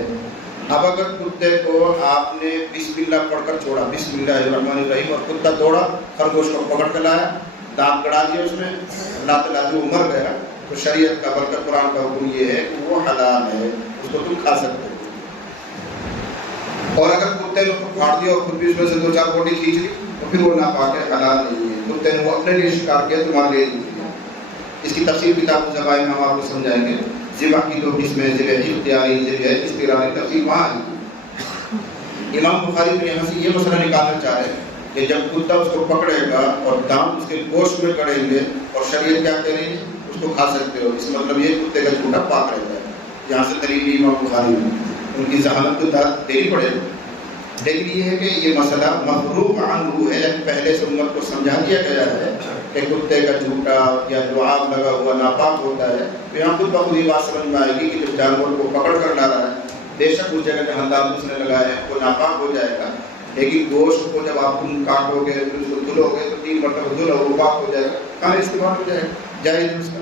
اب اگر کتے کو آپ نے بسم اللہ پڑھ کر چھوڑا، بسم اللہ الرحمن الرحیم، اور کتا دوڑا، خرگوش کو پکڑ کر لایا، دانت گڑا دیا اس میں، لاتے لاتے وہ مر گیا، تو شریعت کا بلکہ قرآن کا حکم یہ ہے کہ وہ حلال ہے، اس کو تم کھا سکتے ہو۔ اور اگر کتے نے پھاڑ دیا اور خود بھی اس میں سے 2-4 بوٹی کھینچ لی تو پھر وہ ناپاک ہے، حلال نہیں ہے، کتے نے وہ اپنے لیے شکار کیا، تمہارے لیے نہیں کیا۔ اس کی تفصیل کتاب الذبائح میں ہم آپ کو سمجھائیں گے۔ ذبح کی 2 قسمیں، ذبح اختیاری، ذبح اضطراری، تفصیل وہاں ہے۔ امام بخاری میں یہاں سے یہ مسئلہ نکالنا چاہ رہے ہیں کہ جب کتا اس کو پکڑے گا اور دانت اس کے گوشت میں گڑیں گے، اور شریعت کیا کہہ رہی ہے، اس کو کھا سکتے ہو، اس مطلب یہ کتے کا جھوٹا پاک رہتا ہے۔ یہاں سے دلیل امام بخاری میں ان کی ذہانت کو دینی پڑے، لیکن یہ ہے کہ یہ مسئلہ مفروغ عنہ ہے، پہلے سے امت کو سمجھا دیا گیا ہے کہ کتے کا جھوٹا یا لعاب لگا ہوا ناپاک ہوتا ہے، تو یہاں خود بخود یہ بات سمجھ میں آئے گی کہ جب جانور کو پکڑ کر لا رہا ہے، بے شک اس جگہ جہاں دام اس نے لگایا ہے وہ ناپاک ہو جائے گا، لیکن گوشت کو جب آپ تم کاٹو گے پھر اس کو دھلو گے تو 3 مرتبہ دھلو وہ پاک ہو جائے گا، کھانے استعمال ہو جائے گا، جائز ہے اس کا۔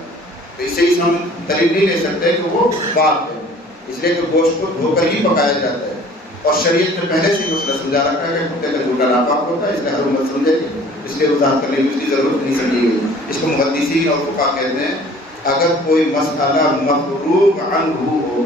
تو اس سے ہی ہم دلیل نہیں لے سکتے کہ وہ پاک ہے، اس لیے کہ گوشت کو دھو کر ہی پکایا جاتا ہے، اور شریعت نے پہلے سے مسئلہ سمجھا رکھا ہے کہ کتے کا جھوٹا ناپاک ہوتا ہے، اس لیے ہر امت سمجھے گی، اس لیے وضاحت کرنے کی اس کی ضرورت نہیں سمجھی گئی۔ اس کو محدثین اور فقہا کہتے ہیں اگر کوئی مسئلہ مفروغ عنہ ہو،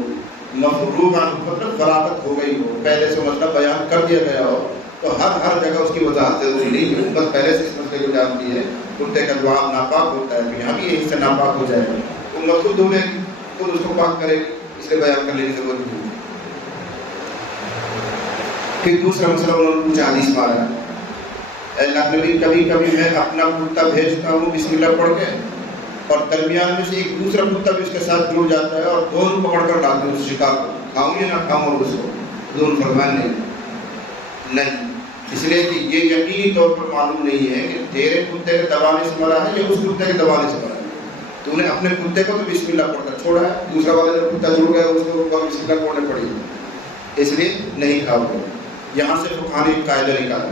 مفروغ عنہ مطلب فراغت ہو گئی ہو، پہلے سے مسئلہ بیان کر دیا گیا ہو، تو ہر جگہ اس کی وضاحت ضروری نہیں ہے، امت پہلے سے اس مسئلے کو جانتی ہے، کتے کا لعاب ناپاک ہوتا ہے تو یہاں بھی یہیں سے ناپاک ہو جائے گا، امت خود دھو لے گی، خود اس کو پاک کرے گی، اس لیے بیان کرنے کی ضرورت نہیں ہے۔ پھر دوسرا مسئلہ انہوں نے پوچھا حدیث پا رہا ہے، اے اللہ نبی کبھی کبھی میں اپنا کتا بھیجتا ہوں بسم اللہ پڑھ کے، اور درمیان میں سے ایک دوسرا کتا بھی اس کے ساتھ جڑ جاتا ہے اور دونوں پکڑ کر لاتے ہیں اس شکار کو، کھاؤں یا نہ کھاؤں، اور اس کو دونوں فرمان نہیں، اس لیے کہ یہ یقینی طور پر معلوم نہیں ہے کہ تیرے کتے کے دبانے سے مرا ہے یا اس کتے کے دبانے سے مرا ہے، تو نے اپنے کتے کو تو بسم اللہ پڑھ کر چھوڑا ہے، دوسرا والا جب کتا جڑ گیا اس کو بسم اللہ پڑھنے پڑی، اس لیے نہیں کھاؤ گے۔ یہاں سے فقہا نے قاعدہ نکالا،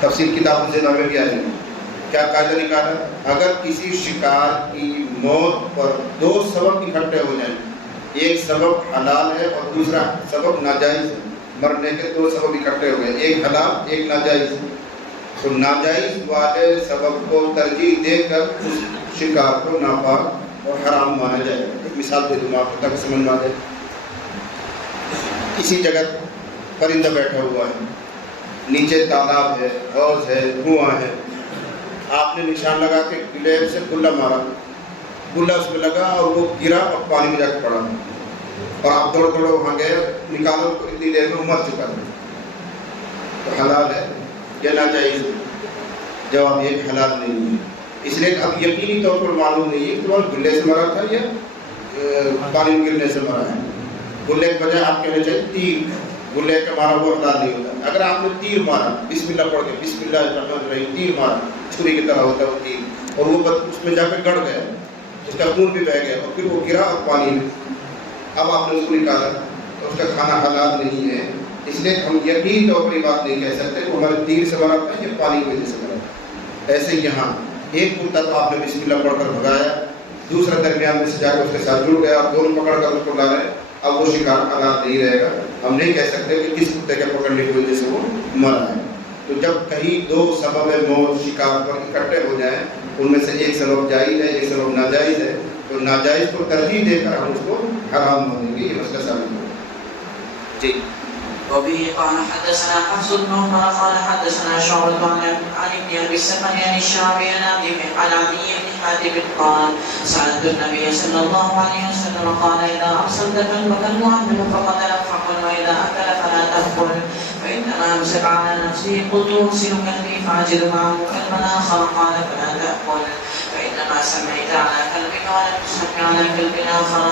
تفسیر کتابوں سے نامے بھی آئے ہیں، کیا قاعدہ نکالا؟ اگر کسی شکار کی موت پر 2 سبب اکٹھے ہو جائیں، ایک سبب حلال ہے اور دوسرا سبب ناجائز ہے، مرنے کے 2 سبب اکٹھے ہو گئے، ایک حلال ایک ناجائز، تو ناجائز والے سبب کو ترجیح دے کر اس شکار کو ناپاک اور حرام مانا جائے گا۔ ایک مثال دے دوں آپ کو تاکہ سمجھ میں آ جائے۔ کسی جگہ پرندہ بیٹھا ہوا ہے، نیچے تالاب ہے، حوض ہے، کنواں ہے، آپ نے نشان لگا کے گلیب سے گلہ مارا، گلہ اس میں لگا اور وہ گرا اور پانی میں جا کے پڑا، اور آپ دوڑ وہاں گئے، نکالو تو اتنی دیر میں مر چکا ہے، تو حلال ہے یا ناجائز؟ جواب یہ کہ حلال نہیں ہے، اس لیے کہ اب یقینی طور پر معلوم نہیں ہے کہ وہ گلے سے مرا تھا یا پانی میں گرنے سے مرا ہے۔ گلے کے بجائے آپ کہنا چاہیے تیر، گلے کے مارا وہ حلال نہیں ہوتا۔ اگر آپ نے تیر مارا بسم اللہ پڑھ کے، بسم اللہ الرحمن الرحیم، تیر مارا، چھری کی طرح ہوتا ہے وہ تیر، اور وہ اس میں جا کے گڑ گیا، اس کا خون بھی بہہ گیا اور پھر وہ گرا اور پانی میں، اب آپ نے اس کو نکالا تو اس کا کھانا حلال نہیں ہے، اس لیے ہم یقین طور پر یہ بات نہیں کہہ سکتے کہ ہمارے تیر سے مرا تھا یا پانی کی وجہ سے مرا تھا۔ ایسے یہاں ایک کتا تو آپ نے بسم اللہ پڑھ کر بھگایا، دوسرا درمیان میں سے جا کے اس کے ساتھ جڑ گیا، آپ دونوں پکڑ کر اس کو لا رہے ہیں، اب وہ شکار حلال نہیں رہے گا، ہم نہیں کہہ سکتے کہ کس کتے کے پکڑنے کی وجہ سے وہ مرا ہے۔ تو جب کہیں 2 سبب موت شکار پر اکٹھے ہو جائیں، ان میں سے ایک سبب جائز ہے ایک سبب ناجائز ہے، تو ناجائز کو ترجیح دے کر ہم اس کو حرام مانیں گے، یہ مسئلہ ثابت ہوگا۔ جی وبه قال حدثنا حفص بن عمر قال حدثنا شعبة عن ابن ابي السفر عن الشعبي عن عدي بن حاتم قال سألت النبي صلى الله عليه وسلم قال إذا أبصرت كلبك المعمل فقد فقل وإذا أكل فلا تأكل فإنما أمسك على نفسه قلت أرسل كلبي فأجد معه كلبا آخر قال فلا تأكل فإنما سميت على كلبك ولم تسمي على كلب آخر.